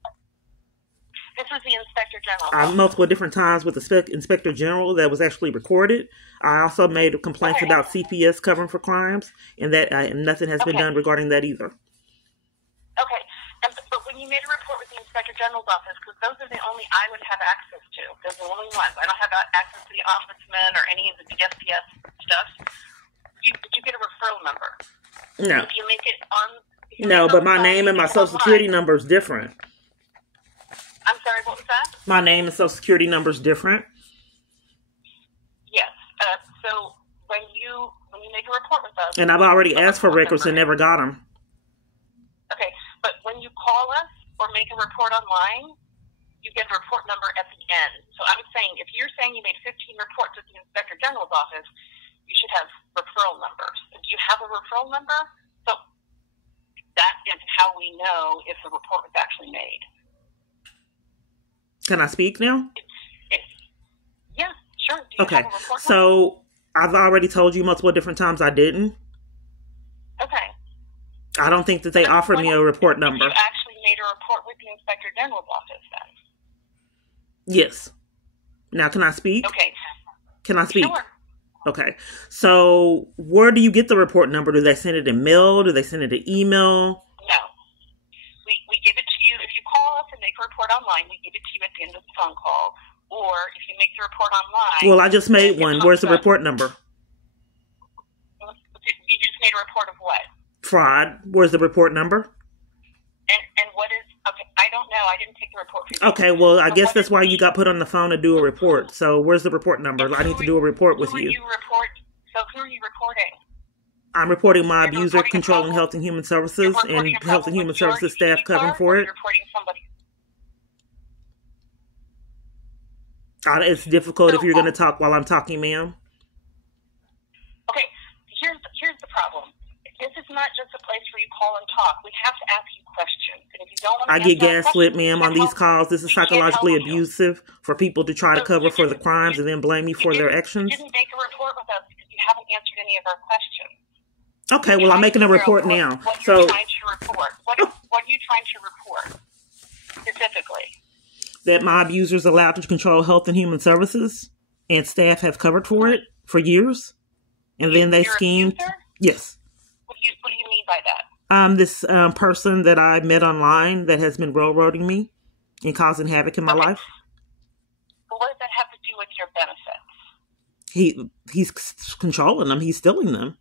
This is the Inspector General. Multiple different times with the Inspector General that was actually recorded. I also made complaints about CPS covering for crimes, and that nothing has been done regarding that either. Okay, but when you made a report with the Inspector General's office, because those are the only I would have access to. Those are the only ones. I don't have access to the ombudsman or any of the DSPS stuff. Did you get a referral number? No. If you make it on... No, but my name and my Social Security number is different. I'm sorry, what was that? My name and Social Security number is different. Yes. So when you you make a report with us. And I've already asked for records and never got them. Okay, but when you call us or make a report online, you get a report number at the end. So I was saying, if you're saying you made 15 reports at the Inspector General's office, you should have referral numbers. Do you have a referral number? So that is how we know if the report was actually made. Can I speak now? Yeah, sure. Do you Okay, have a report number? so I've already told you multiple different times I didn't. Okay. I don't think that they offered me a report number. You actually made a report with the Inspector General's office then? Yes. Now, can I speak? Okay. Can I speak? Sure. Okay. So, where do you get the report number? Do they send it in mail? Do they send it in email? No. We give it to you. If you call us and make a report online, we give it to you at the end of the phone call. Or if you make the report online... Well, I just made one. Where's the report number? You just made a report of what? Fraud. Where's the report number? And what is... Okay, I don't know. I didn't take the report for you. Okay, well, I guess that's why you got put on the phone to do a report. So, where's the report number? I need to do a report with you. So, who are you reporting? I'm reporting my abuser controlling Health and Human Services and Health and Human Services staff covering for it. Reporting somebody. It's difficult if you're going to talk while I'm talking, ma'am. Okay, here's the problem. This is not just a place where you call and talk. We have to ask you questions. And if you don't want to I get gaslit, ma'am, on these calls. This is psychologically abusive for people to try to cover for the crimes and then blame me for their actions. You didn't make a report with us because you haven't answered any of our questions. Okay, well, I'm making a report now. What you're trying to report. What are you trying to report specifically? That my abuser is allowed to control Health and Human Services and staff have covered for it for years. And then they schemed. Yes. What do you mean by that? This person that I met online that has been railroading me and causing havoc in my life. Well, what does that have to do with your benefits? He's controlling them. He's stealing them,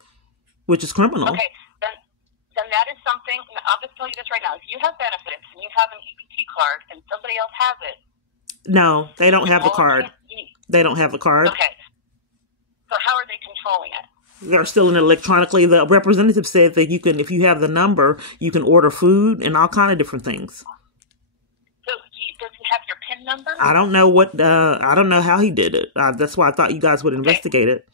which is criminal. Okay, then that is something. I'll just tell you this right now. If you have benefits and you have an EBT card and somebody else has it. No, they don't have the card. They don't have the card. Okay. So how are they controlling it? They're stealing it electronically. The representative said that you can, if you have the number, you can order food and all kind of different things. So does he have your PIN number? I don't know I don't know how he did it. That's why I thought you guys would investigate it.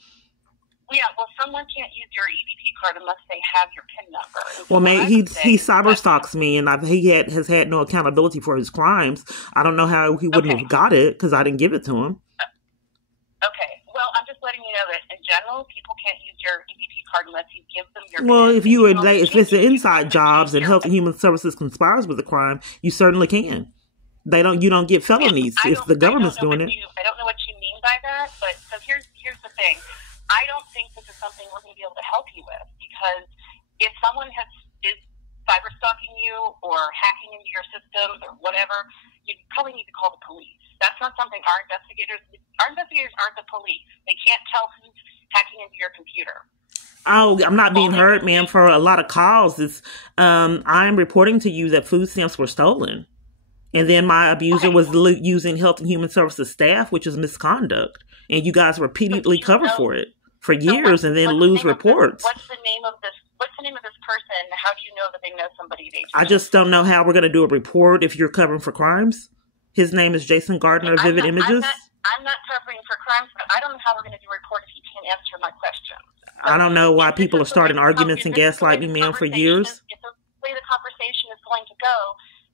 Yeah, well, someone can't use your EBT card unless they have your PIN number. Well, he cyber stalks me, and he has had no accountability for his crimes. I don't know how he wouldn't have got it because I didn't give it to him. Okay, well, I'm just letting you know that in general, people can't use your EBT card unless you give them your. Well, if it's an inside jobs and Health and Human Services conspires with the crime, you certainly can. You don't get felonies if the government's doing it. I don't know what you mean by that, but so here's the thing. I don't think this is something we're going to be able to help you with because if someone is cyber stalking you or hacking into your systems or whatever, you probably need to call the police. That's not something our investigators aren't the police. They can't tell who's hacking into your computer. Oh, I'm not being heard, ma'am. For a lot of calls, I'm reporting to you that food stamps were stolen. And then my abuser was using Health and Human Services staff, which is misconduct. And you guys repeatedly cover for it for years and then lose reports. What's the name of this person? How do you know that they know somebody? I just don't know how we're going to do a report if you're covering for crimes. His name is Jason Gardner of Vivid Images. I'm not covering for crimes, but I don't know how we're going to do a report if you can't answer my questions. I don't know why people are starting arguments and gaslighting me for years. If the way the conversation is going to go,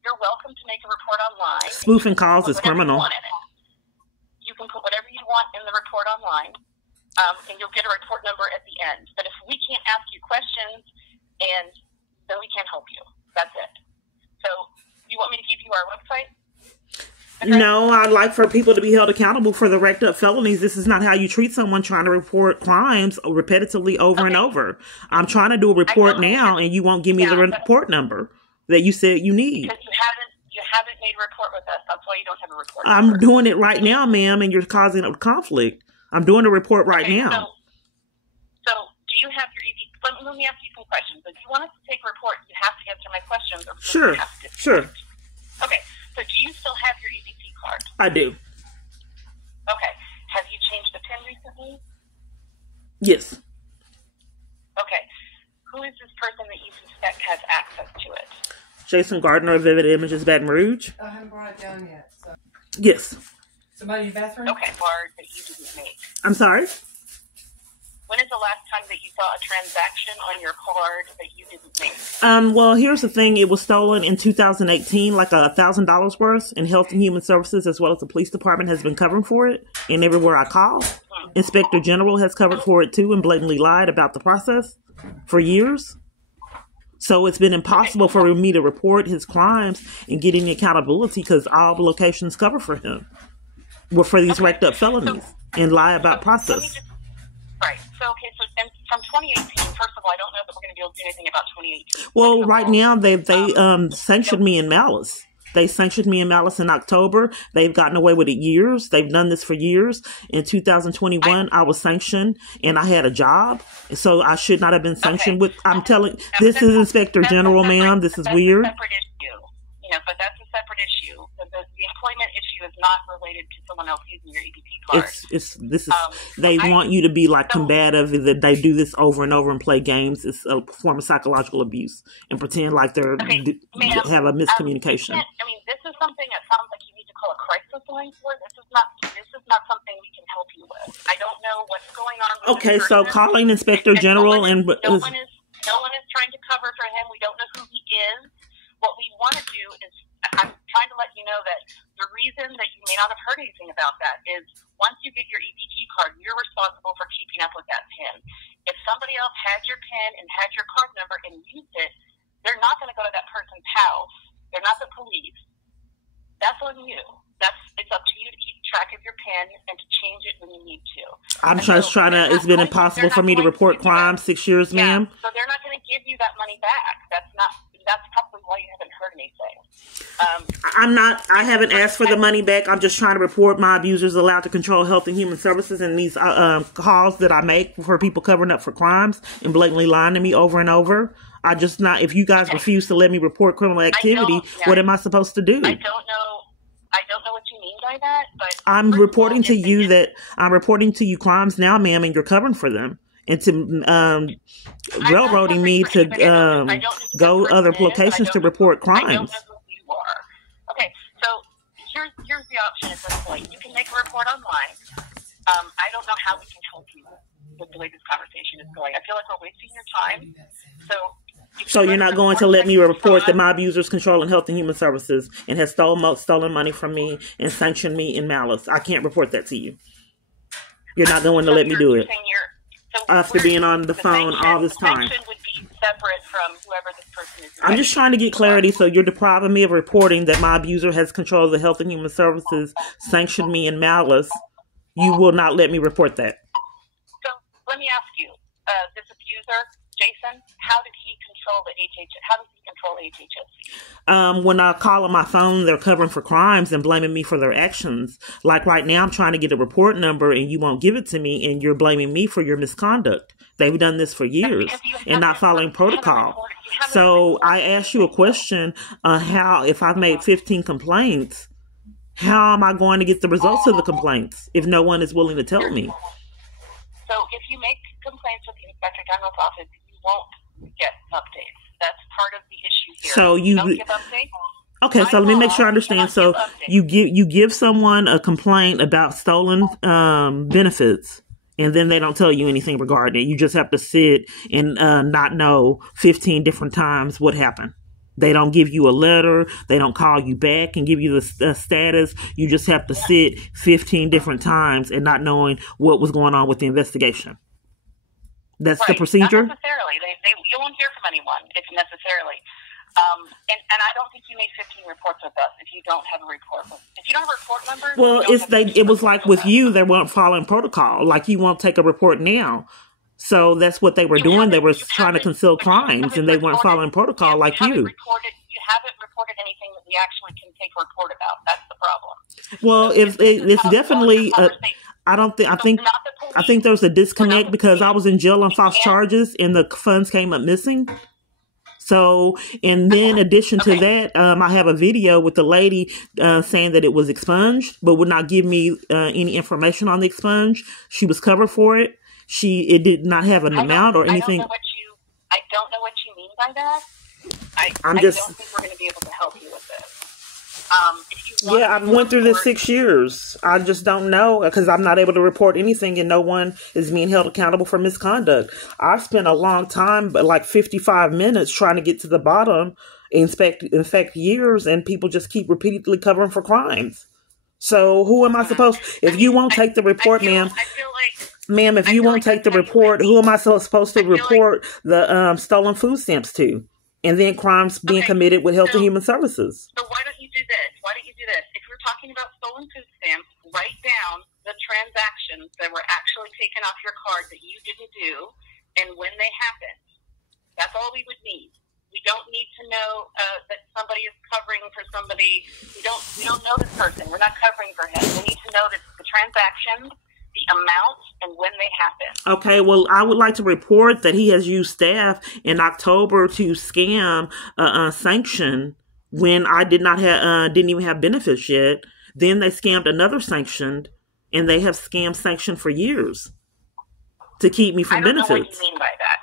you're welcome to make a report online. Spoofing calls is criminal. You can put whatever you want in the report online, and you'll get a report number at the end. But if we can't ask you questions, then we can't help you. That's it. So, you want me to give you our website? Okay. No, I'd like for people to be held accountable for the racked up felonies. This is not how you treat someone trying to report crimes repetitively over and over. I'm trying to do a report now, and you won't give me the report number that you said you need. Because you haven't made a report with us. That's why you don't have a report. I'm doing it right now, ma'am, and you're causing a conflict. I'm doing a report right now. So do you have your EBT? Let me ask you some questions. If you want us to take a report, you have to answer my questions. Or Sure. Okay. So do you still have your EBT card? I do. Okay. Have you changed the PIN recently? Yes. Who is this person that you suspect has access to it? Jason Gardner of Vivid Images, Baton Rouge. I haven't brought it down yet. So. Yes. Somebody in the bathroom? Okay, card that you didn't make. I'm sorry? When is the last time that you saw a transaction on your card that you didn't make? Well, here's the thing. It was stolen in 2018, like $1,000 worth, and Health and Human Services, as well as the police department, has been covering for it. And everywhere I call, Inspector General has covered for it too and blatantly lied about the process for years. So it's been impossible for me to report his crimes and get any accountability because all the locations cover for him were for these racked up felonies and lie about process. Right. So, and from 2018, first of all, I don't know that we're going to be able to do anything about 2018. Well, right now, they sanctioned me in malice. They sanctioned me in malice in October. They've gotten away with it years. They've done this for years. In 2021, I was sanctioned and I had a job. So I should not have been sanctioned with, this is Inspector General, ma'am. This is weird. That's a separate issue. But that's a separate issue. The employment issue is not related to someone else using your EBT card. They want you to be like combative, that they do this over and over and play games. It's a form of psychological abuse and pretend like they're have a miscommunication. This is something that sounds like you need to call a crisis line for. This is not something we can help you with. I don't know what's going on with Okay, so calling Inspector General no one is trying to cover for him. We don't know who he is. What we want to do is, I'm trying to let you know that the reason that you may not have heard anything about that is once you get your EBT card, you're responsible for keeping up with that PIN. If somebody else had your PIN and had your card number and used it, they're not going to go to that person's house. They're not the police. That's on you. It's up to you to keep track of your PIN and to change it when you need to. I'm just trying to, it's been impossible for me to report crime 6 years, ma'am. So they're not going to give you that money back. That's probably why you haven't heard anything. I haven't asked for the money back. I'm just trying to report my abusers allowed to control Health and Human Services and these calls that I make for people covering up for crimes and blatantly lying to me over and over. If you guys refuse to let me report criminal activity, what am I supposed to do? I don't know what you mean by that, but I'm reporting to you crimes now, ma'am, and you're covering for them. And to railroading me to go other locations to report crimes. I don't know who you are. Okay, so here's the option at this point. You can make a report online. I don't know how we can help you with the way this conversation is going. I feel like we're wasting your time. So you're not going to let me report that my abusers controlling Health and Human Services and has stolen money from me and sanctioned me in malice. I can't report that to you. You're not going to let me do it. After being on the phone all this time. Would be separate from whoever this person is. I'm just trying to get clarity. So you're depriving me of reporting that my abuser has control of the Health and Human Services, sanctioned me in malice. You will not let me report that. So let me ask you, this abuser, Jason, how did he control the how does he control HHSC? When I call on my phone, they're covering for crimes and blaming me for their actions. Like right now, I'm trying to get a report number and you won't give it to me and you're blaming me for your misconduct. They've done this for years and not following protocol. So I asked you a question on if I've made 15 complaints, how am I going to get the results of the complaints if no one is willing to tell me? So if you make complaints with the Inspector General's office, you won't get updates. That's part of the issue here. So you don't give updates. Okay, so let me make sure I understand. So you give someone a complaint about stolen benefits, and then they don't tell you anything regarding it. You just have to sit and not know 15 different times what happened. They don't give you a letter. They don't call you back and give you the status. You just have to sit 15 different times and not knowing what was going on with the investigation. That's the procedure? Not necessarily. You won't hear from anyone, if necessarily. And I don't think you made 15 reports with us if you don't have a report. If you don't have a report number... Well, it was like with you, they weren't following protocol. Like you won't take a report now. So that's what they were doing. They were trying to conceal crimes, and they weren't following protocol like you. You haven't reported anything that we actually can take a report about. That's the problem. Well, it's definitely... I think there's a disconnect because I was in jail on false charges, and the funds came up missing. So, and then in addition to that, I have a video with the lady saying that it was expunged, but would not give me any information on the expunge. She was covered for it. It did not have an amount or anything. I don't by that, I I'm don't just, think we're going to be able to help you with this. If you want yeah, I went through this 6 years. I just don't know because I'm not able to report anything and no one is being held accountable for misconduct. I spent a long time, but like 55 minutes trying to get to the bottom, in fact, years, and people just keep repeatedly covering for crimes. So who am I supposed, if you won't take the report, ma'am, if you won't take the report, who am I supposed to report the stolen food stamps to? And then crimes being committed with Health and Human Services. So why don't you do this? If we're talking about stolen food stamps, write down the transactions that were actually taken off your card that you didn't do and when they happened. That's all we would need. We don't need to know that somebody is covering for somebody. We don't know this person. We're not covering for him. We need to know that the transactions, the amount, and when they happen. Okay, well, I would like to report that he has used staff in October to scam sanction when I didn't even have benefits yet. Then they scammed another sanctioned, and they have scammed sanction for years to keep me from benefits. I don't know what you mean by that.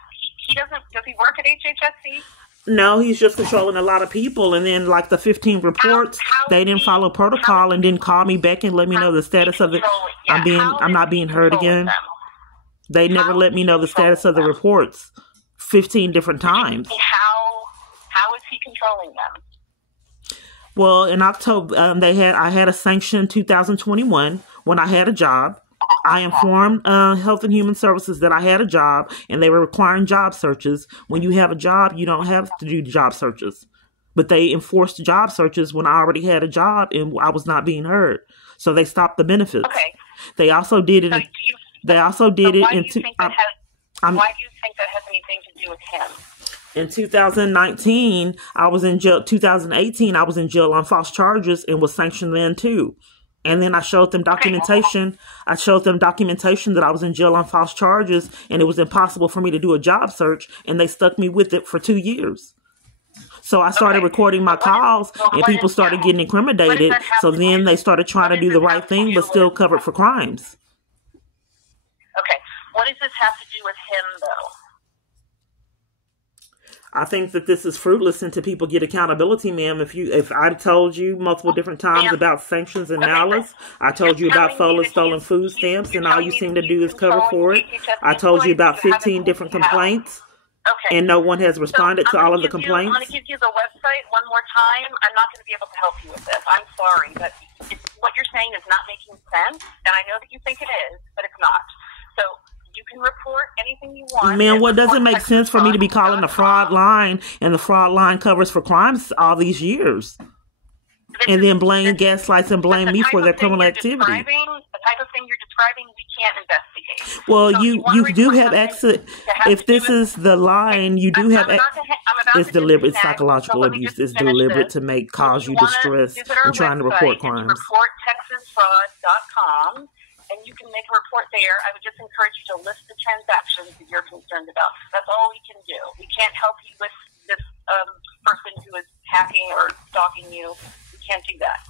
He doesn't. Does he work at HHSC? No, he's just controlling a lot of people. And then, like the 15 reports, they didn't follow protocol and didn't call me back and let me know the status of it. I'm not being heard again. They never let me know the status of the reports 15 different times. How is he controlling them? Well, in October, I had a sanction in 2021 when I had a job. I informed Health and Human Services that I had a job, and they were requiring job searches. When you have a job, you don't have to do job searches. But they enforced job searches when I already had a job and I was not being heard. So they stopped the benefits. Okay. They also did it. Why do you think that has anything to do with him? In 2019, I was in jail. 2018, I was in jail on false charges and was sanctioned then too. And then I showed them documentation. I showed them documentation that I was in jail on false charges, and it was impossible for me to do a job search, and they stuck me with it for 2 years. So I started recording my calls, and people started getting incriminated. So then they started trying to do the right thing, but still covered for crimes. Okay. What does this have to do with him, though? I think that this is fruitless until people get accountability, ma'am. If I told you multiple different times about sanctions and malice, I told you about stolen food stamps, and all you seem to do is cover for it. I told you about 15 different complaints, and no one has responded to all of the complaints. I'm going to give you the website one more time. I'm not going to be able to help you with this. I'm sorry, but what you're saying is not making sense, and I know that you think it is, but it's not. So you can report anything you want. Man, what doesn't make sense for me to be calling the fraud line, and the fraud line covers for crimes all these years, and then blame gaslights and blame me for their criminal activity. The type of thing you're describing, we can't investigate. Well, so you do have access. If this is the line, you do have. It's deliberate psychological abuse. It's deliberate to cause you distress and trying to report crimes. ReportTexasFraud.com. And you can make a report there. I would just encourage you to list the transactions that you're concerned about. That's all we can do. We can't help you with this person who is hacking or stalking you. We can't do that.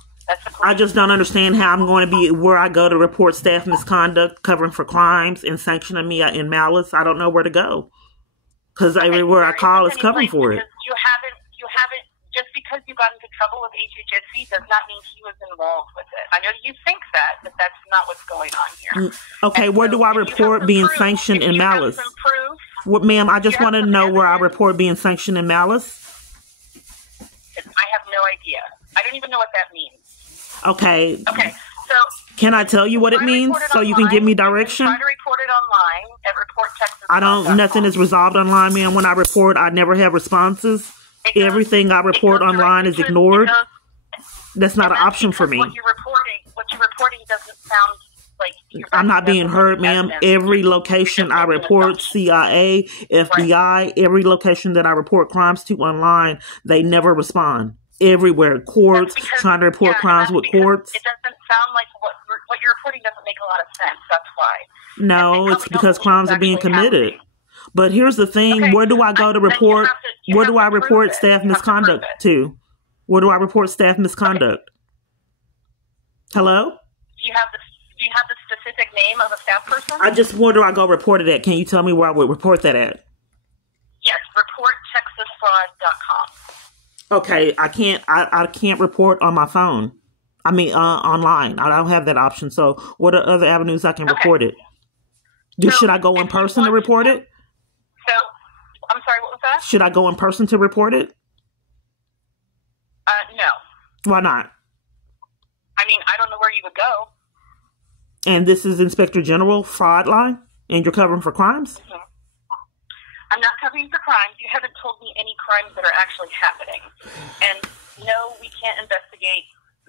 I just don't understand how I'm going to be where I go to report staff misconduct, covering for crimes, and sanctioning me in malice. I don't know where to go because everywhere I call is covering for it. You haven't. Just because you got into trouble with HHSC does not mean he was involved with it. I know you think that, but that's not what's going on here. Okay, where do I report being sanctioned in malice? Well, ma'am, I just want to know where I report being sanctioned in malice. I have no idea. I don't even know what that means. Okay. Okay, so can I tell you what it means so you can give me direction? Try to report it online at ReportTexas. Nothing is resolved online, ma'am. When I report, I never have responses. Everything I report online is ignored. That's not an option for me. What you're reporting doesn't sound like I'm not being heard, ma'am. Every location I report, CIA, FBI, every location that I report crimes to online, they never respond. Everywhere, courts, trying to report crimes with courts. It doesn't sound like what you're reporting doesn't make a lot of sense. That's why. No, it's because crimes are being committed. But here's the thing, where do I go to report, where do I report staff misconduct to? Where do I report staff misconduct? Hello? Do you have the specific name of a staff person? Where do I go report it at? Can you tell me where I would report that at? Yes, ReportTexas fraud.com. Okay, I can't report on my phone. I mean, online. I don't have that option. So what are other avenues I can report it? Should I go in person to report it? So, I'm sorry, what was that? Should I go in person to report it? No. Why not? I mean, I don't know where you would go. And this is Inspector General fraud line? And you're covering for crimes? Mm-hmm. I'm not covering for crimes. You haven't told me any crimes that are actually happening. And no, we can't investigate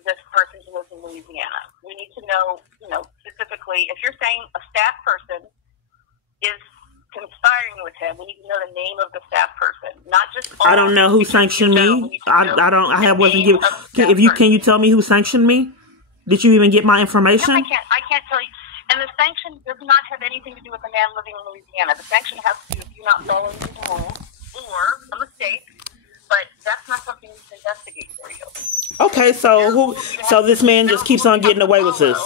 this person who lives in Louisiana. We need to know, specifically, if you're saying a staff person is conspiring with him, we need to know the name of the staff person, not just. I don't know who sanctioned me. Can you tell me who sanctioned me? Did you even get my information? No, I can't tell you. And the sanction does not have anything to do with a man living in Louisiana. The sanction has to do with you not following the rules or a mistake, but that's not something we can investigate for you. Okay, so this man just keeps on getting away with this.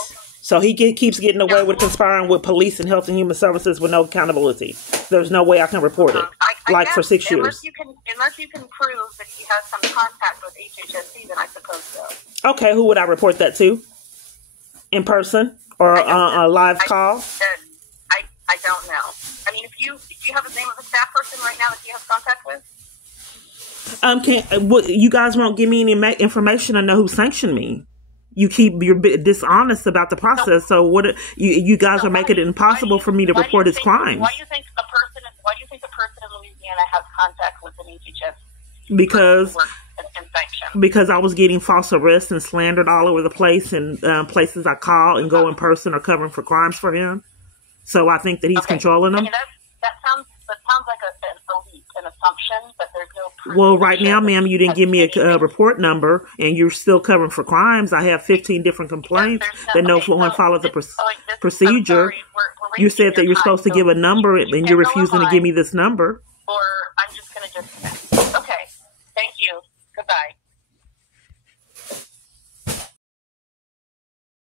So he keeps getting away with conspiring with police and Health and Human Services with no accountability. There's no way I can report it. For 6 years. Unless you can prove that he has some contact with HHSC, then I suppose so. Okay, who would I report that to? In person or a live call? I don't know. I mean, do you have the name of a staff person right now that you have contact with? You guys won't give me any information to know who sanctioned me. You're dishonest about the process. So what you guys are making it impossible for me to report his crimes. Why do you think the person in Louisiana has contact with an HHS? Because I was getting false arrests and slandered all over the place, and places I call and go in person are covering for crimes for him. So I think that he's controlling them. I mean, that sounds like an assumption, but there's no proof. Well, right now, ma'am, you didn't give me a report number, and you're still covering for crimes. I have 15 different complaints that no one follows the procedure. You said that you're supposed to give a number, and you're refusing to give me this number. Or I'm just going to